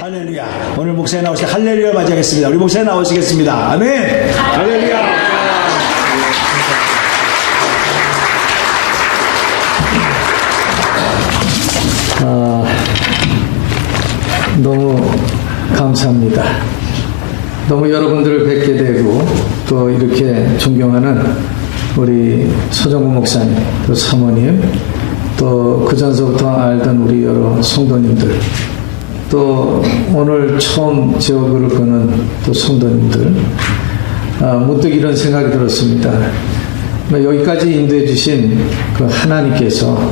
할렐루야. 오늘 목사님 나오실 때 할렐루야 맞이하겠습니다. 우리 목사님 나오시겠습니다. 아멘. 할렐루야. 너무 감사합니다. 너무 여러분들을 뵙게 되고 또 이렇게 존경하는 우리 서정구 목사님, 또 사모님, 또 그전서부터 알던 우리 여러 성도님들, 또 오늘 처음 제 얼굴을 보는 또 성도님들, 문득 이런 생각이 들었습니다. 여기까지 인도해 주신 그 하나님께서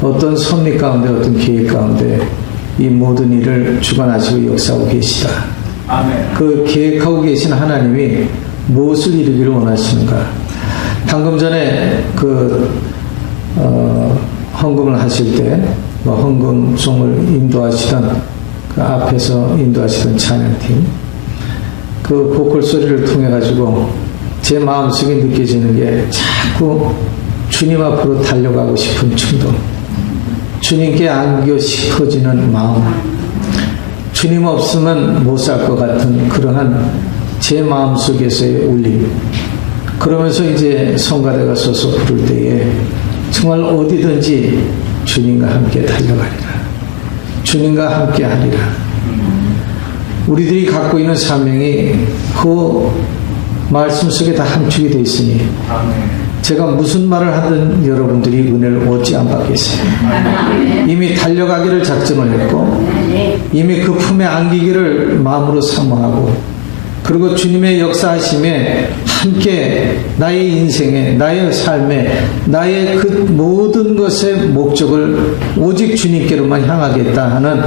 어떤 섭리 가운데, 어떤 계획 가운데 이 모든 일을 주관하시고 역사하고 계시다. 아멘. 그 계획하고 계신 하나님이 무엇을 이루기를 원하시는가? 방금 전에 헌금을 하실 때 헌금송을 인도하시던 그 앞에서 인도하시던 찬양팀, 그 보컬 소리를 통해 가지고 제 마음속에 느껴지는 게 자꾸 주님 앞으로 달려가고 싶은 충동, 주님께 안겨 싶어지는 마음, 주님 없으면 못 살 것 같은 그러한 제 마음속에서의 울림. 그러면서 이제 성가대가 서서 부를 때에 정말 어디든지 주님과 함께 달려가리라, 주님과 함께 하리라. 우리들이 갖고 있는 사명이 그 말씀 속에 다 함축이 되어 있으니 제가 무슨 말을 하든 여러분들이 은혜를 얻지 안 받겠어요. 이미 달려가기를 작정을 했고 이미 그 품에 안기기를 마음으로 사모하고, 그리고 주님의 역사하심에 함께 나의 인생에, 나의 삶에, 나의 그 모든 것의 목적을 오직 주님께로만 향하겠다 하는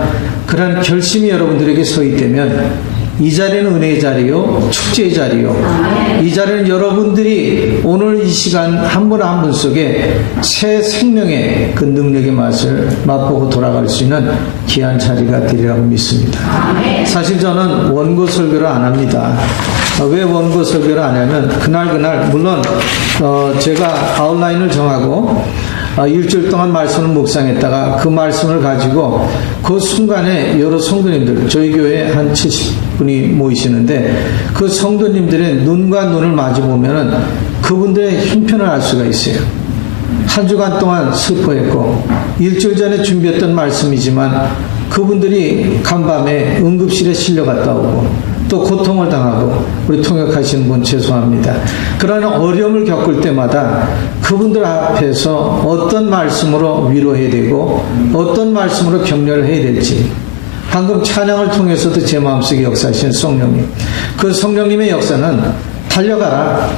그런 결심이 여러분들에게 서 있다면 이 자리는 은혜의 자리요, 축제의 자리요. 이 자리는 여러분들이 오늘 이 시간 한 분 한 분 속에 새 생명의 그 능력의 맛을 맛보고 돌아갈 수 있는 귀한 자리가 되리라고 믿습니다. 사실 저는 원고 설교를 안 합니다. 왜 원고 설교를 안 하냐면 그날 물론 제가 아웃라인을 정하고 일주일 동안 말씀을 묵상했다가 그 말씀을 가지고 그 순간에 여러 성도님들, 저희 교회에 한 70분이 모이시는데 그 성도님들의 눈과 눈을 마주 보면은 그분들의 형편을 알 수가 있어요. 한 주간 동안 슬퍼했고 일주일 전에 준비했던 말씀이지만 그분들이 간밤에 응급실에 실려갔다 오고 또 고통을 당하고, 우리 통역하시는 분 죄송합니다. 그러나 어려움을 겪을 때마다 그분들 앞에서 어떤 말씀으로 위로해야 되고 어떤 말씀으로 격려를 해야 될지, 방금 찬양을 통해서도 제 마음속에 역사하신 성령님, 그 성령님의 역사는 달려가라,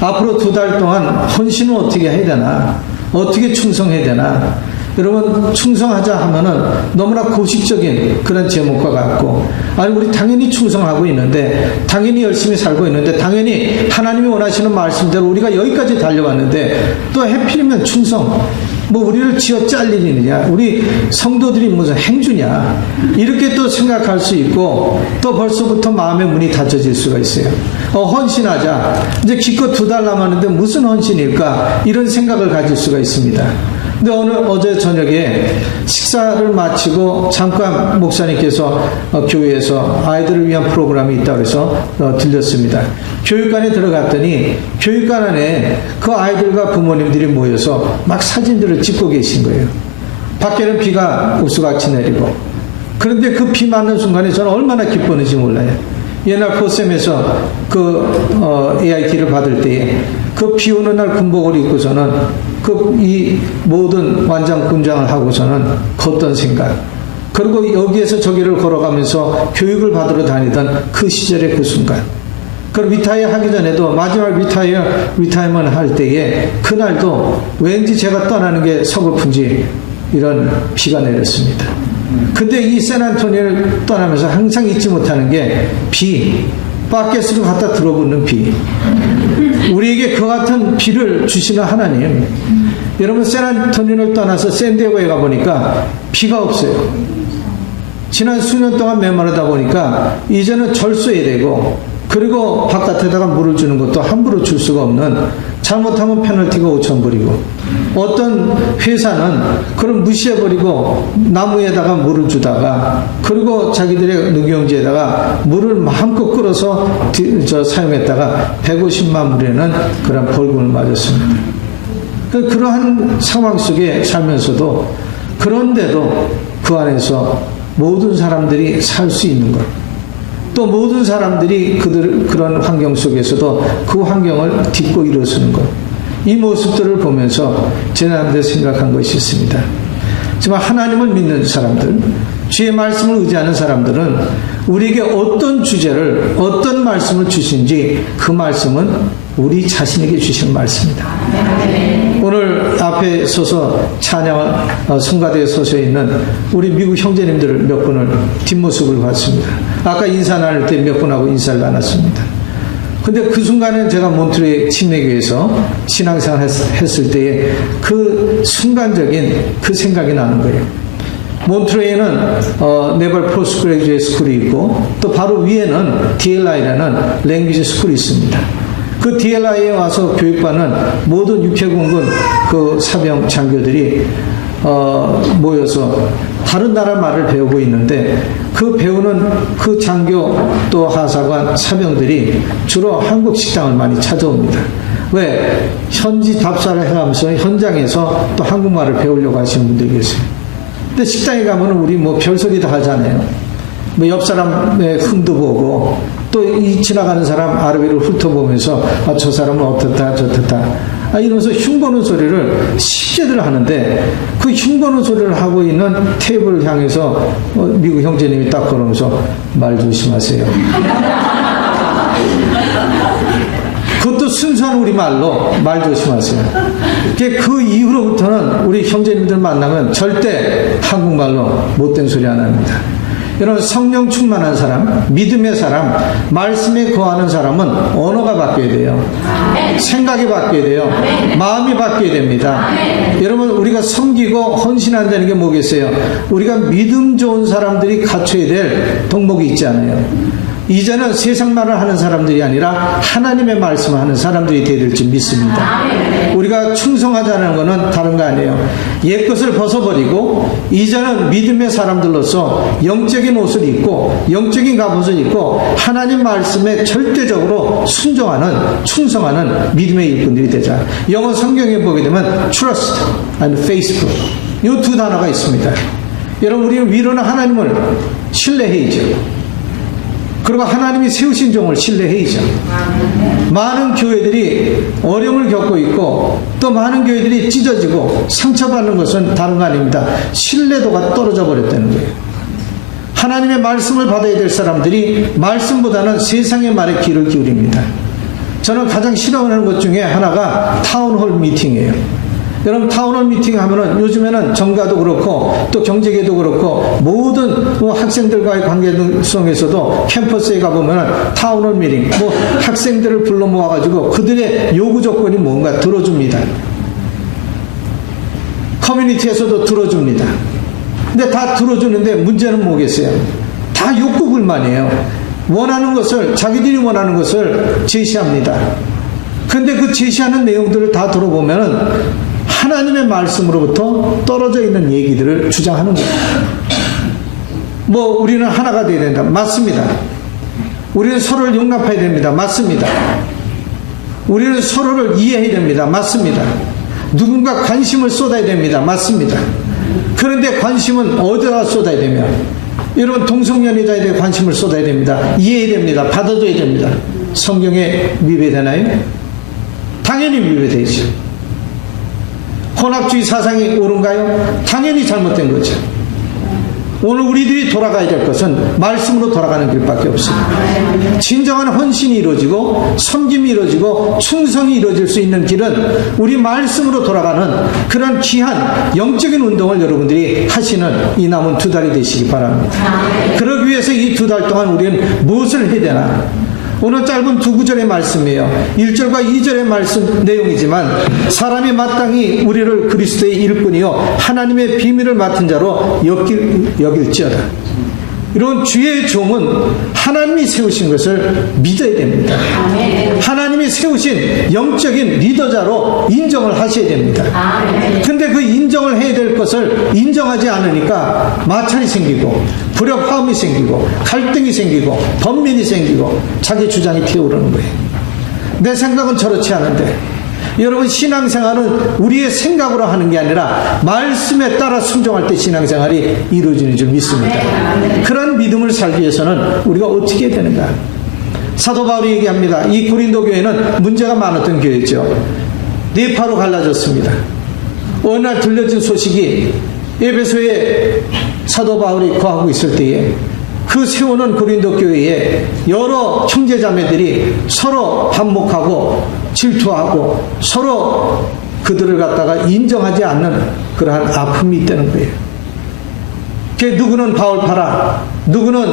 앞으로 2달 동안 헌신을 어떻게 해야 되나, 어떻게 충성해야 되나. 여러분, 충성하자 하면은 너무나 고식적인 그런 제목과 같고, 아니 우리 당연히 충성하고 있는데, 당연히 열심히 살고 있는데, 당연히 하나님이 원하시는 말씀대로 우리가 여기까지 달려갔는데 또 해필이면 충성, 뭐 우리를 쥐어 짤 일이느냐, 우리 성도들이 무슨 행주냐, 이렇게 또 생각할 수 있고, 또 벌써부터 마음의 문이 닫혀질 수가 있어요. 헌신하자, 이제 기껏 2달 남았는데 무슨 헌신일까, 이런 생각을 가질 수가 있습니다. 근데 어제 저녁에 식사를 마치고 잠깐 목사님께서 교회에서 아이들을 위한 프로그램이 있다고 해서 들렸습니다. 교육관에 들어갔더니 교육관 안에 그 아이들과 부모님들이 모여서 막 사진들을 찍고 계신 거예요. 밖에는 비가 우수같이 내리고, 그런데 그 비 맞는 순간에 저는 얼마나 기뻤는지 몰라요. 옛날 포셈에서 AIT를 받을 때에 그 비 오는 날 군복을 입고서는 이 모든 완장 군장을 하고서는 걷던 생각, 그리고 여기에서 저기를 걸어가면서 교육을 받으러 다니던 그 시절의 그 순간, 그리고 리타이어 하기 전에도 마지막 리타이어먼 할 때에 그날도 왠지 제가 떠나는 게 서글픈지 이런 비가 내렸습니다. 근데 이 샌안토니를 떠나면서 항상 잊지 못하는 게 비, 바켓으로 갖다 들어붙는 비, 우리에게 그 같은 비를 주시는 하나님. 여러분, 샌안토니를 떠나서 샌디에고에 가보니까 비가 없어요. 지난 수년 동안 메마르다 보니까 이제는 절소해야 되고, 그리고 바깥에다가 물을 주는 것도 함부로 줄 수가 없는, 잘못하면 페널티가 5,000불이고, 어떤 회사는 그걸 무시해버리고 나무에다가 물을 주다가, 그리고 자기들의 누경지에다가 물을 마음껏 끌어서 사용했다가 150만 불에는 그런 벌금을 맞았습니다. 그러한 상황 속에 살면서도, 그런데도 그 안에서 모든 사람들이 살 수 있는 것, 또 모든 사람들이 그런 환경 속에서도 그 환경을 딛고 일어서는 것, 이 모습들을 보면서 제 나름대로 생각한 것이 있습니다. 정말 하나님을 믿는 사람들, 주의 말씀을 의지하는 사람들은 우리에게 어떤 주제를, 어떤 말씀을 주신지 그 말씀은 우리 자신에게 주시는 말씀입니다. 오늘 앞에 서서 찬양 성가대에 서서 있는 우리 미국 형제님들 몇 분을 뒷모습을 봤습니다. 아까 인사 나눌 때 몇 분하고 인사를 나눴습니다. 근데 그 순간에 제가 몬트레 침례교회에서 신앙생활 했을 때에 그 순간적인 그 생각이 나는 거예요. 몬트레이는 네발 포스트 그레이주에이트 스쿨이 있고, 또 바로 위에는 DLI라는 랭귀지 스쿨이 있습니다. 그 DLI에 와서 교육받는 모든 육해공군 그 사병 장교들이 모여서 다른 나라 말을 배우고 있는데, 그 배우는 그 장교 또 하사관 사병들이 주로 한국 식당을 많이 찾아옵니다. 왜? 현지 답사를 해가면서 현장에서 또 한국말을 배우려고 하시는 분들이 계세요. 근데 식당에 가면 우리 뭐 별소리 다 하잖아요. 뭐 옆 사람의 흠도 보고, 또 이 지나가는 사람 아르비를 훑어보면서 저 사람은 어떻다 저렇다 이러면서 흉보는 소리를 쉽게들 하는데, 그 흉보는 소리를 하고 있는 테이블을 향해서 미국 형제님이 딱 걸으면서 말 조심하세요. 그것도 순수한 우리말로 말 조심하세요. 그 이후로부터는 우리 형제님들 만나면 절대 한국말로 못된 소리 안 합니다. 여러분, 성령 충만한 사람, 믿음의 사람, 말씀에 거하는 사람은 언어가 바뀌어야 돼요. 생각이 바뀌어야 돼요. 마음이 바뀌어야 됩니다. 여러분, 우리가 섬기고 헌신한다는 게 뭐겠어요? 우리가 믿음 좋은 사람들이 갖춰야 될 덕목이 있지 않아요? 이제는 세상 말을 하는 사람들이 아니라 하나님의 말씀을 하는 사람들이 되어야 될지 믿습니다. 우리가 충성하자는 것은 다른 거 아니에요. 옛것을 벗어버리고 이제는 믿음의 사람들로서 영적인 옷을 입고 영적인 갑옷을 입고 하나님 말씀에 절대적으로 순종하는, 충성하는 믿음의 일꾼들이 되자. 영어 성경에 보게 되면 trust and faithful, 이 두 단어가 있습니다. 여러분, 우리는 위로는 하나님을 신뢰해야죠. 그리고 하나님이 세우신 종을 신뢰해야죠. 많은 교회들이 어려움을 겪고 있고, 또 많은 교회들이 찢어지고 상처받는 것은 다른 거 아닙니다. 신뢰도가 떨어져 버렸다는 거예요. 하나님의 말씀을 받아야 될 사람들이 말씀보다는 세상의 말에 귀를 기울입니다. 저는 가장 싫어하는 것 중에 하나가 타운홀 미팅이에요. 여러분, 타운홀 미팅 하면은 요즘에는 정가도 그렇고 또 경제계도 그렇고 모든 학생들과의 관계성에서도 캠퍼스에 가보면은 타운홀 미팅, 학생들을 불러 모아가지고 그들의 요구 조건이 뭔가 들어줍니다. 커뮤니티에서도 들어줍니다. 근데 다 들어주는데 문제는 뭐겠어요? 다 욕구 불만이에요. 원하는 것을, 자기들이 원하는 것을 제시합니다. 그런데 그 제시하는 내용들을 다 들어보면은 하나님의 말씀으로부터 떨어져 있는 얘기들을 주장하는 거예요. 우리는 하나가 되어야 된다. 맞습니다. 우리는 서로를 용납해야 됩니다. 맞습니다. 우리는 서로를 이해해야 됩니다. 맞습니다. 누군가 관심을 쏟아야 됩니다. 맞습니다. 그런데 관심은 어디다 쏟아야 되며, 여러분, 동성연애자에 대해 관심을 쏟아야 됩니다. 이해해야 됩니다. 받아줘야 됩니다. 성경에 위배되나요? 당연히 위배되죠. 혼합주의 사상이 옳은가요? 당연히 잘못된 거죠. 오늘 우리들이 돌아가야 될 것은 말씀으로 돌아가는 길밖에 없습니다. 진정한 헌신이 이루어지고 섬김이 이루어지고 충성이 이루어질 수 있는 길은 우리 말씀으로 돌아가는 그런 귀한 영적인 운동을 여러분들이 하시는 이 남은 두 달이 되시기 바랍니다. 그러기 위해서 이 두 달 동안 우리는 무엇을 해야 되나? 오늘 짧은 두 구절의 말씀이에요. 1절과 2절의 말씀 내용이지만, 사람이 마땅히 우리를 그리스도의 일꾼이요 하나님의 비밀을 맡은 자로 여길지어다. 이런 주의 종은 하나님이 세우신 것을 믿어야 됩니다. 하나님이 세우신 영적인 리더자로 인정을 하셔야 됩니다. 근데 그 인정을 해야 될 것을 인정하지 않으니까 마찰이 생기고 불협화음이 생기고 갈등이 생기고 번민이 생기고 자기 주장이 피어오르는 거예요. 내 생각은 저렇지 않은데, 여러분, 신앙생활은 우리의 생각으로 하는 게 아니라 말씀에 따라 순종할 때 신앙생활이 이루어지는 줄 믿습니다. 그런 믿음을 살기 위해서는 우리가 어떻게 해야 되는가? 사도 바울이 얘기합니다. 이 고린도 교회는 문제가 많았던 교회죠. 네 파로 갈라졌습니다. 어느 날 들려진 소식이 에베소에 사도 바울이 거하고 있을 때에 그 세우는 고린도 교회에 여러 형제자매들이 서로 반목하고 질투하고 서로 그들을 갖다가 인정하지 않는 그러한 아픔이 있다는 거예요. 누구는 바울파라, 누구는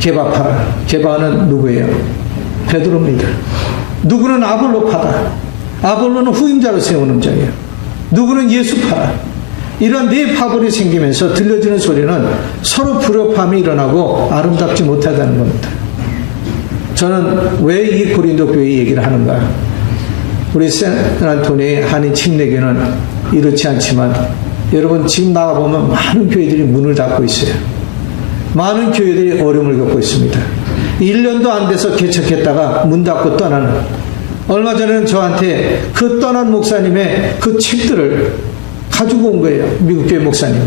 게바파라. 게바는 누구예요? 베드로입니다. 누구는 아볼로파다. 아볼로는 후임자로 세우는 자예요. 누구는 예수파라. 이런 네 파벌이 생기면서 들려지는 소리는 서로 불협화음이 일어나고 아름답지 못하다는 겁니다. 저는 왜 이 고린도 교회 얘기를 하는가? 우리 샌안토니의 한인 침례교는 이렇지 않지만 여러분, 지금 나가보면 많은 교회들이 문을 닫고 있어요. 많은 교회들이 어려움을 겪고 있습니다. 1년도 안 돼서 개척했다가 문 닫고 떠나는, 얼마 전에는 저한테 그 떠난 목사님의 그 책들을 가지고 온 거예요. 미국 교회 목사님이.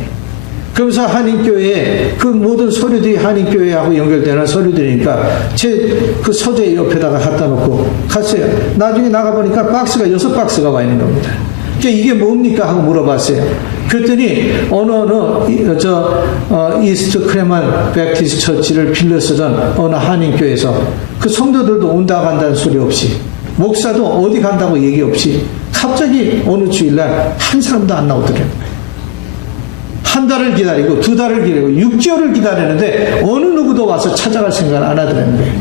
그러면서 한인교회에 그 모든 서류들이 한인교회하고 연결되는 서류들이니까 제 그 서재 옆에다가 갖다 놓고 갔어요. 나중에 나가보니까 박스가 6박스가 와 있는 겁니다. 그러니까 이게 뭡니까? 하고 물어봤어요. 그랬더니 이스트 크레만 백티스 처치를 빌려 쓰던 어느 한인교회에서 그 성도들도 온다 간다는 소리 없이, 목사도 어디 간다고 얘기 없이 갑자기 어느 주일날 한 사람도 안 나오더라고요. 한 달을 기다리고 2달을 기다리고 6개월을 기다리는데 어느 누구도 와서 찾아갈 생각을 안 하더라는 거예요.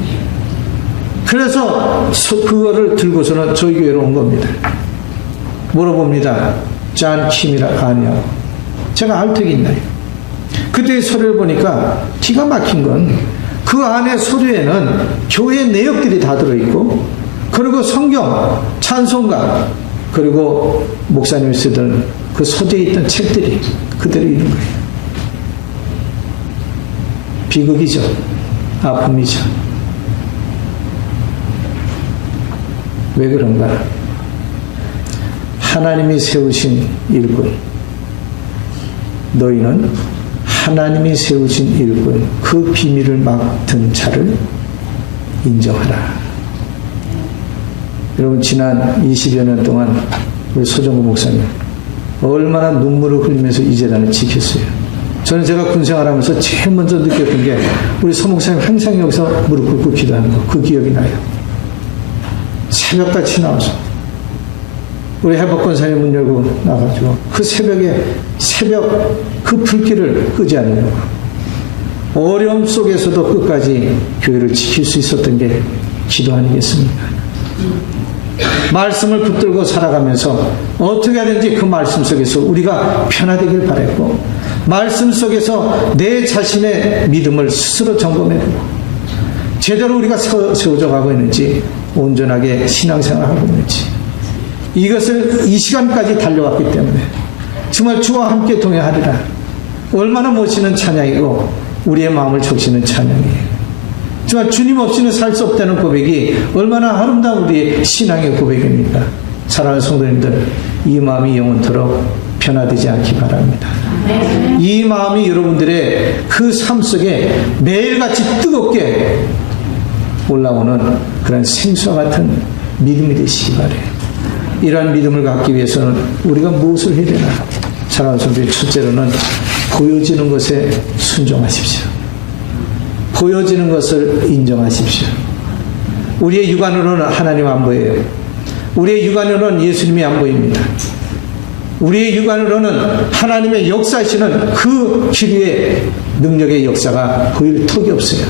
그래서 그거를 들고서는 저희 교회로 온 겁니다. 물어봅니다. 잔 킴이라 아니냐고. 제가 알턱이 있나요? 그때 서류를 보니까 기가 막힌 건 그 안에 서류에는 교회 내역들이 다 들어있고, 그리고 성경, 찬송가, 그리고 목사님이 쓰던 그 서재에 있던 책들이 그대로 있는 거예요. 비극이죠. 아픔이죠. 왜 그런가? 하나님이 세우신 일꾼, 너희는 하나님이 세우신 일꾼, 그 비밀을 맡은 자를 인정하라. 여러분, 지난 20여 년 동안 우리 소정구 목사님 얼마나 눈물을 흘리면서 이 재단을 지켰어요. 저는 제가 군생활하면서 제일 먼저 느꼈던 게 우리 서 목사님 항상 여기서 무릎 꿇고 기도하는 거, 그 기억이 나요. 새벽같이 나와서 우리 해법권사님 문 열고 나가지고 그 새벽에 그 불길을 끄지 않으려고 어려움 속에서도 끝까지 교회를 지킬 수 있었던 게 기도 아니겠습니까? 말씀을 붙들고 살아가면서 어떻게 하든지 그 말씀 속에서 우리가 변화되길 바랬고, 말씀 속에서 내 자신의 믿음을 스스로 점검해보고 제대로 우리가 세워져 가고 있는지, 온전하게 신앙생활하고 있는지, 이것을 이 시간까지 달려왔기 때문에 정말 주와 함께 동행하리라. 얼마나 멋지는 찬양이고 우리의 마음을 적시는 찬양이에요. 정말 주님 없이는 살 수 없다는 고백이 얼마나 아름다운 우리의 신앙의 고백입니까? 사랑하는 성도님들, 이 마음이 영원토록 변화되지 않기 바랍니다. 이 마음이 여러분들의 그 삶 속에 매일같이 뜨겁게 올라오는 그런 생수와 같은 믿음이 되시기 바래요. 이러한 믿음을 갖기 위해서는 우리가 무엇을 해야 되나? 사랑하는 성도님, 첫째로는 보여지는 것에 순종하십시오. 보여지는 것을 인정하십시오. 우리의 육안으로는 하나님 안 보여요. 우리의 육안으로는 예수님이 안 보입니다. 우리의 육안으로는 하나님의 역사하시는 그 기류의 능력의 역사가 보일 턱이 없어요.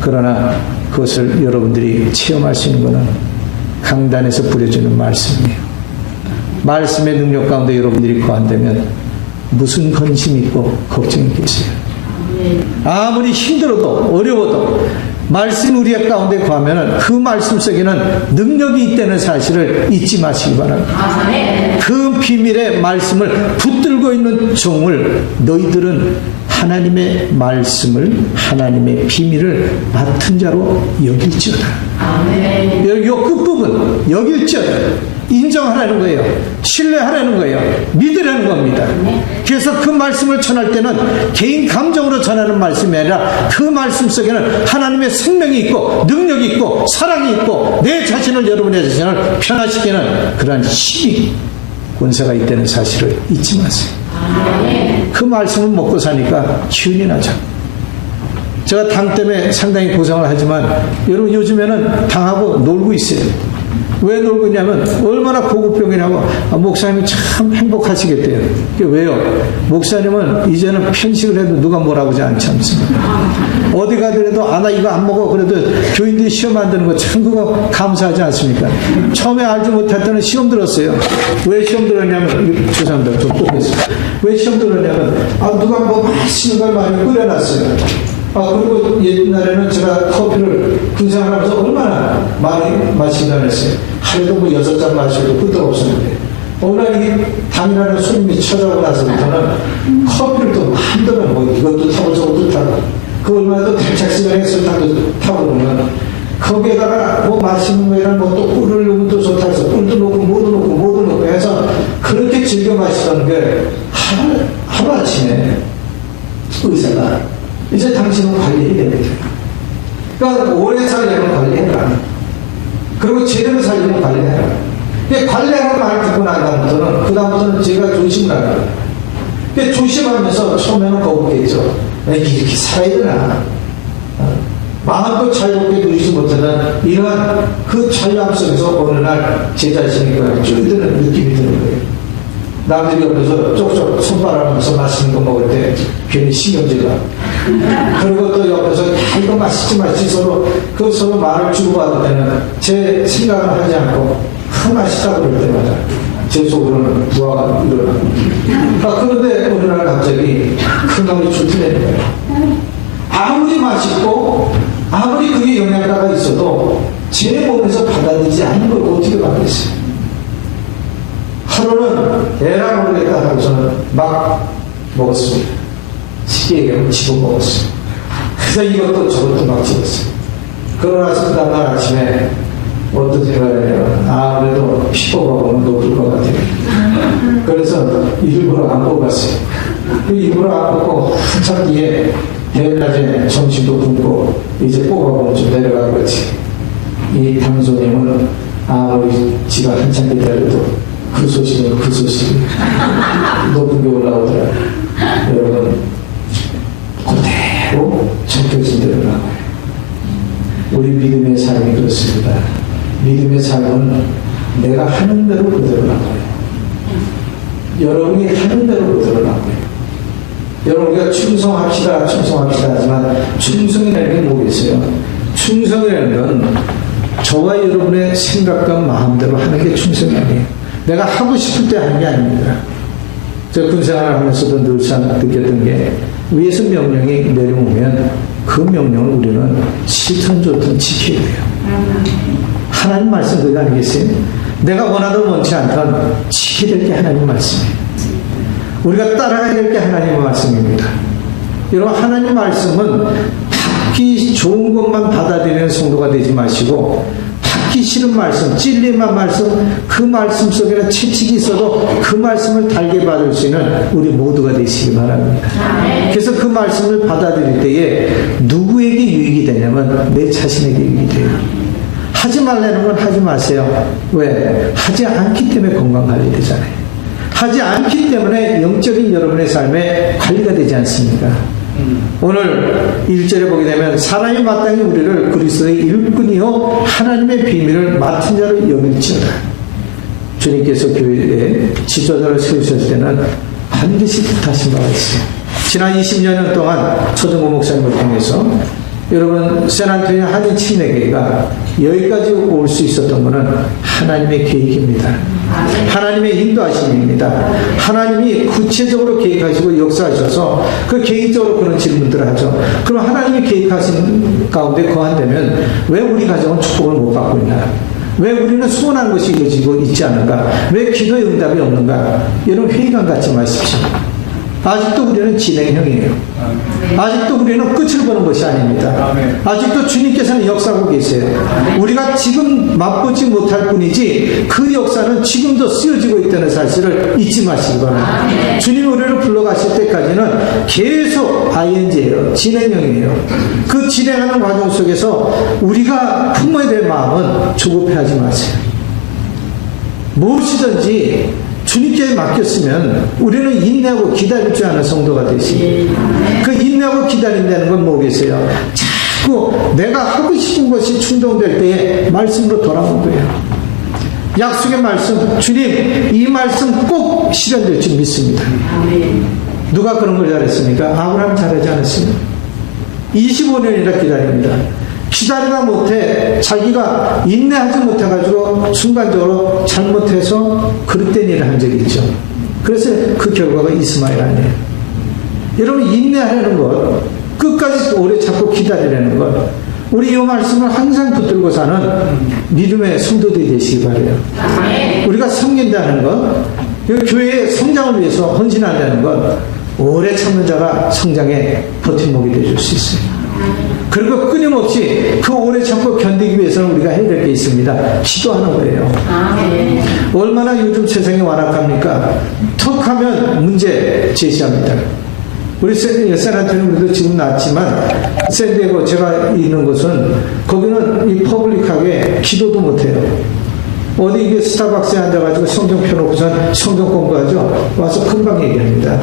그러나 그것을 여러분들이 체험할 수 있는 것은 강단에서 부려주는 말씀이에요. 말씀의 능력 가운데 여러분들이 거한다면 무슨 관심 있고 걱정 있겠어요? 아무리 힘들어도 어려워도 말씀 우리 가운데 구하면 그 말씀 속에는 능력이 있다는 사실을 잊지 마시기 바랍니다. 그 비밀의 말씀을 붙들고 있는 종을 너희들은 하나님의 말씀을 하나님의 비밀을 맡은 자로 여길지어다. 요 끝부분 여길지어다. 인정하라는 거예요. 신뢰하라는 거예요. 믿으라는 겁니다. 그래서 그 말씀을 전할 때는 개인 감정으로 전하는 말씀이 아니라 그 말씀 속에는 하나님의 생명이 있고 능력이 있고 사랑이 있고 내 자신을 여러분의 자신을 변화시키는 그러한 힘이 권세가 있다는 사실을 잊지 마세요. 그 말씀을 먹고 사니까 기운이 나죠. 제가 당 때문에 상당히 고생을 하지만 여러분 요즘에는 당하고 놀고 있어요. 왜 놀고 있냐면 얼마나 고급병이냐고 목사님이 참 행복하시겠대요. 그게 왜요? 목사님은 이제는 편식을 해도 누가 뭐라고 하지 않지 않습니까? 어디 가더라도 나 이거 안 먹어 그래도 교인들이 시험 안 드는 거 참 그거 감사하지 않습니까? 처음에 알지 못할 때는 시험 들었어요. 왜 시험 들었냐면 죄송합니다. 좀 꼽겠습니다. 왜 시험 들었냐면 누가 뭐 맛있는 걸 많이 끓여놨어요. 그리고 옛날에는 제가 커피를 군생활하면서 얼마나 많이 마시다 했어요. 하루에도 뭐 6잔 마셔도 끄떡 없었는데 어느 날 이 당이라는 손님이 찾아오고 나서부터는 커피를 또 마음대로 뭐 이것도 타고 저것도 타고 그 얼마나 또 대착시간에 설탕도 타고 그러면 거기에다가 뭐 맛있는 거랑 뭐 또 꿀을 넣으면 또 좋다 해서 꿀도 넣고 뭐도 넣고 해서 그렇게 즐겨 마시던 게 하루아침에 의사가 이제 당신은 관리해야 됩니다. 그러니까 오래 살려면 관리해라. 그리고 제대로 살려면 관리해라. 관리하는 말을 듣고 난 다음부터는 그다음부터는 제가 조심을 하라. 조심하면서 처음에는 거북했죠. 이렇게 살아야 되나. 마음껏 자유롭게 누리지 못하는 이러한 그 자유함 속에서 어느 날 제 자신이 쫄드는 느낌이 드는 거예요. 남들이 옆에서 쪽쪽 손바라면서 맛있는 거 먹을 때 괜히 신경질나. 그리고 또 옆에서 이거 맛있지 서로 말을 주고받을 때는 제 생각을 하지 않고 맛있다고 그럴 때마다 제 속으로는 부하가 일어납니다. 그런데 어느 날 갑자기 큰 놈이 출두되는 거예요. 아무리 맛있고 아무리 그게 영양가가 있어도 제 몸에서 받아들이지 않는 걸 어떻게 받겠어요? 하루는 에라 모르겠다 하고서는 막 먹었습니다. 쉽게 얘기하면 집어먹었어요. 그래서 이것도 저것도 막 집었어요. 그러고 나서 그 다음날 아침에 어떤 생각을 해요? 그래도 피 뽑아보면 높을 것 같아요. 그래서 일부러 안 뽑았어요. 일부러 안 뽑고 한참 뒤에 대낮에 점심도 굶고 이제 뽑아보면 좀 내려가겠지. 이 당소님은 우리 지가 한참 기다려도 그 소식이 높은 게 올라오더라고요. 여러분 그대로 적혀진 대로 나와요. 우리 믿음의 삶이 그렇습니다. 믿음의 삶은 내가 하는 대로 그대로 나와요. 여러분이 하는 대로 그대로 나와요. 여러분 우리가 충성합시다 하지만 충성이라는 게 뭐겠어요? 충성이라는 건 저와 여러분의 생각과 마음대로 하는 게 충성이 아니에요. 내가 하고 싶을 때 하는 게 아닙니다. 제가 군생활을 하면서도 늘상 느꼈던 게 위에서 명령이 내려오면 그 명령을 우리는 싫든 좋든 지켜야 돼요. 하나님 말씀 그거 아니겠어요? 내가 원하든 원치 않든 지켜야 될 게 하나님 말씀이에요. 우리가 따라가야 될 게 하나님의 말씀입니다. 여러분 하나님 말씀은 받기 좋은 것만 받아들이는 성도가 되지 마시고 받기 싫은 말씀, 찔림한 말씀, 그 말씀 속에는 채찍이 있어도 그 말씀을 달게 받을 수 있는 우리 모두가 되시기 바랍니다. 그래서 그 말씀을 받아들일 때에 누구에게 유익이 되냐면 내 자신에게 유익이 돼요. 하지 말라는 건 하지 마세요. 왜? 하지 않기 때문에 건강관리 되잖아요. 하지 않기 때문에 영적인 여러분의 삶에 관리가 되지 않습니까? 오늘 1절에 보게 되면 사람이 마땅히 우리를 그리스도의 일꾼이요 하나님의 비밀을 맡은 자로 여길지어다. 주님께서 교회에 지도자를 세우셨을 때는 반드시 뜻하신 바가 있어요. 지난 20년 동안 초등부 목사님을 통해서 여러분 샌안토니오 한인 침례교회가 여기까지 올 수 있었던 것은 하나님의 계획입니다. 하나님의 인도하심입니다. 하나님이 구체적으로 계획하시고 역사하셔서 그 개인적으로 그런 질문들을 하죠. 그럼 하나님이 계획하신 가운데 거한다면 왜 우리 가정은 축복을 못 받고 있나? 왜 우리는 소원한 것이 이루어지고 있지 않은가? 왜 기도의 응답이 없는가? 여러분 회의감 갖지 마십시오. 아직도 우리는 진행형이에요. 아직도 우리는 끝을 보는 것이 아닙니다. 아직도 주님께서는 역사하고 계세요. 우리가 지금 맛보지 못할 뿐이지 그 역사는 지금도 쓰여지고 있다는 사실을 잊지 마시기 바랍니다. 주님이 우리를 불러가실 때까지는 계속 ING예요. 진행형이에요. 그 진행하는 과정 속에서 우리가 품어야 될 마음은 조급해하지 마세요. 무엇이든지 주님께 맡겼으면 우리는 인내하고 기다릴 줄 아는 성도가 되시고, 그 인내하고 기다린다는 건 뭐겠어요? 자꾸 내가 하고 싶은 것이 충동될 때에 말씀으로 돌아온 거예요. 약속의 말씀, 주님 이 말씀 꼭 실현될 줄 믿습니다. 누가 그런 걸 잘했습니까? 아브라함 잘하지 않았습니까? 25년이나 기다립니다. 기다리다 못해 자기가 인내하지 못해가지고 순간적으로 잘못해서 그릇된 일을 한 적이 있죠. 그래서 그 결과가 이스마엘 아니에요. 여러분 인내하려는 것, 끝까지 오래 참고 기다리려는 것, 우리 이 말씀을 항상 붙들고 사는 믿음의 성도들이 되시기 바라요. 우리가 섬긴다는 것, 교회의 성장을 위해서 헌신한다는 것, 오래 참는 자가 성장의 버팀목이 되어줄 수 있어요. 그리고 끊임없이 그 오래 참고 견디기 위해서는 우리가 해야 될 게 있습니다. 기도하는 거예요. 얼마나 요즘 세상이 완악합니까? 턱 하면 문제 제시합니다. 우리 샌안토니오도 지금 났지만 샌디에고 제가 있는 곳은 거기는 이 퍼블릭하게 기도도 못해요. 어디 이게 스타벅스에 앉아가지고 성경 펴놓고선 성경 공부하죠. 와서 금방 얘기합니다.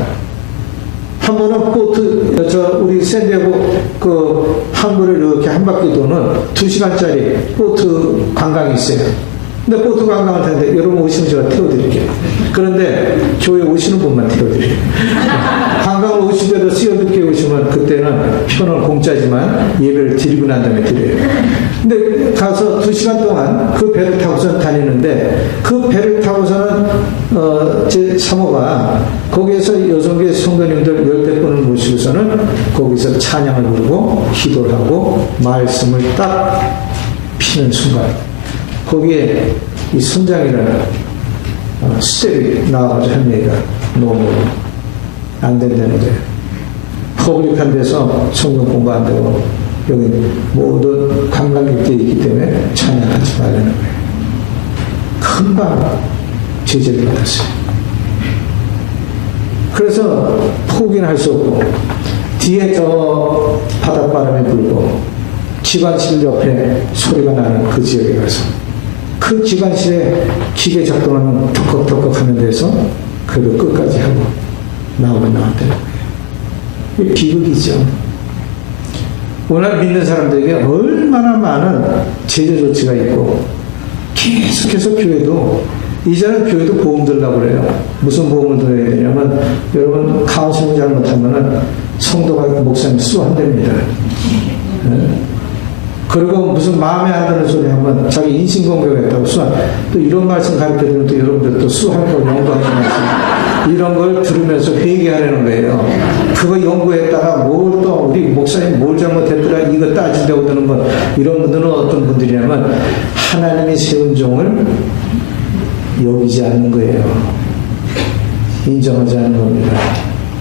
한 번은 보트, 우리 샌디에고 그 항구를 이렇게 한 바퀴 도는 2시간짜리 보트 관광이 있어요. 근데 보트 관광을 타는데 여러분 오시면 제가 태워드릴게요. 그런데 교회 오시는 분만 태워드려요. 관광을 오시면서 수요일께 오시면 그때는 편은 공짜지만 예배를 드리고 난 다음에 드려요. 근데 가서 2시간 동안 그 배를 타고서 다니는데 그 배를 타고서는 제 사모가 거기에서 여성교회 성도님들 10대분을 모시고서는 거기서 찬양을 부르고 기도를 하고 말씀을 딱 피는 순간 거기에 이 선장이라는 스텝이 나와가지고 한 얘기가 너무 안 된다는 거예요. 퍼블릭한 데서 성경 공부 안 되고 여기 모든 관광객들이 있기 때문에 찬양하지 말라는 거예요. 금방 제재를 받았어요. 그래서 포기는 할 수 없고 뒤에 저 바닷바람이 불고 기관실 옆에 소리가 나는 그 지역에 가서 그 기관실에 기계 작동하는 덕컥덕컥 하는 데서 그래도 끝까지 하고 나오다는 거예요. 이게 비극이죠. 오늘 믿는 사람들에게 얼마나 많은 제재 조치가 있고 계속해서 교회도 이제는 교회도 보험 들라고 그래요. 무슨 보험을 들어야 되냐면 여러분 카운슬링 잘못하면은 성도가 목사님 수한답니다. 그리고 무슨 마음에 안 드는 소리 하면 자기 인신공격했다고 수한. 또 이런 말씀 가르쳐드리면 또 여러분들 또 수할 거 연구하지 마세요. 이런 걸 들으면서 회개하려는 거예요. 그거 연구했다가 뭘 또 우리 목사님 뭘 잘못했더라 이거 따지려고 드는 건 이런 분들은 어떤 분들이냐면 하나님이 세운 종을 여기지 않는 거예요. 인정하지 않는 겁니다.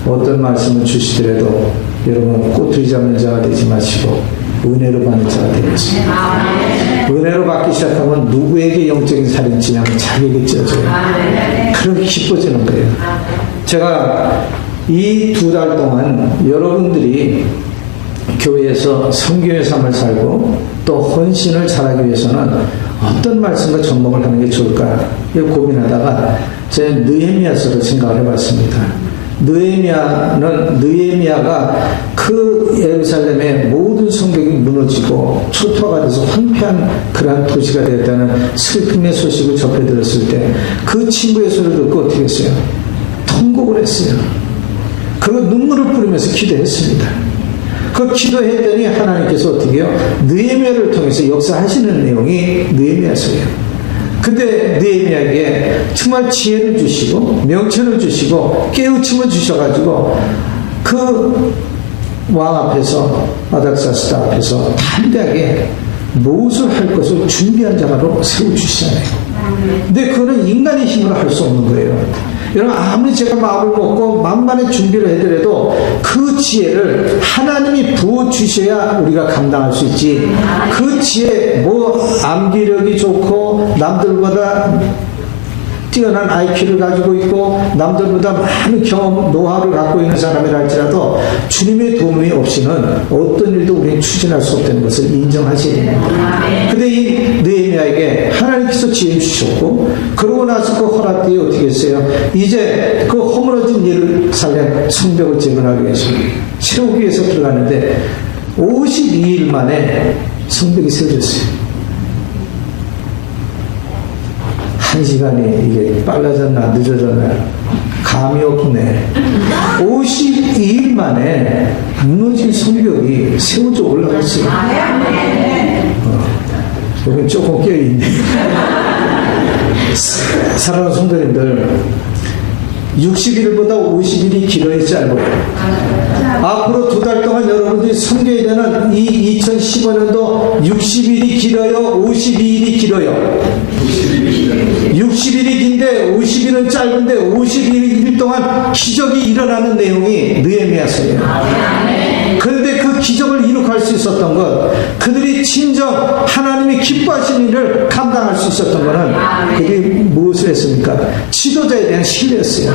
어떤 말씀을 주시더라도 여러분 꼬투리 잡는 자가 되지 마시고 은혜로 받는 자가 되겠습니다. 은혜로 받기 시작하면 누구에게 영적인 살인 지냐면 자기에게 찢어져요. 그렇게 기뻐지는 거예요. 제가 이 2달 동안 여러분들이 교회에서 성경의 삶을 살고 또 헌신을 잘하기 위해서는 어떤 말씀과 접목을 하는 게 좋을까 고민하다가 제 느헤미야서를 생각을 해봤습니다. 느헤미야가 그 예루살렘의 모든 성벽이 무너지고 초토화가 돼서 황폐한 그러한 도시가 되었다는 슬픔의 소식을 접해 들었을 때 그 친구의 소리를 듣고 어떻게 했어요? 통곡을 했어요. 그리고 눈물을 뿌리면서 기도했습니다. 그 기도했더니 하나님께서 어떻게 해요? 느헤미야를 통해서 역사하시는 내용이 느헤미야서예요. 근데 느헤미야에게 정말 지혜를 주시고 명철을 주시고 깨우침을 주셔가지고 그 왕 앞에서 아닥사스다 앞에서 담대하게 무엇을 할 것을 준비한 자로 세워주시잖아요. 근데 그거는 인간의 힘으로 할 수 없는 거예요. 여러분 아무리 제가 마음을 먹고 만반의 준비를 해더라도 그 지혜를 하나님이 부어주셔야 우리가 감당할 수 있지. 그 지혜 뭐 암기력이 좋고 남들보다 뛰어난 IQ를 가지고 있고 남들보다 많은 경험, 노하우를 갖고 있는 사람이라 할지라도 주님의 도움이 없이는 어떤 일도 우리는 추진할 수 없다는 것을 인정하셔야 됩니다. 근데 이 느헤미야에게 하나님께서 지혜 주셨고 그러고 나서 그 허락 뒤에 어떻게 했어요? 이제 그 허물어진 예루살렘 성벽을 재건하기 위해서 세우기 위해서 들어가는데 52일 만에 성벽이 세워졌어요. 1시간이 이게 빨라졌나 늦어졌나 감이 없네. 52일 만에 무너진 성벽이 세워져 올라갔어요. 여기 조금 깨어있네. 사랑하는 성도님들 60일보다 50일이 길어야 짧아요. 앞으로 2달 동안 여러분들이 섬겨야 되는 이 2015년도 60일이 길어요? 52일이 길어요? 60일이 긴데 50일은 짧은데 52일 동안 기적이 일어나는 내용이 느헤미야서예요. 그런데 그 기적을 이룩할 수 있었던 것, 그들이 친정 하나님이 기뻐하시는 일을 감당할 수 있었던 것은 그들이 무엇을 했습니까? 지도자에 대한 신뢰였어요.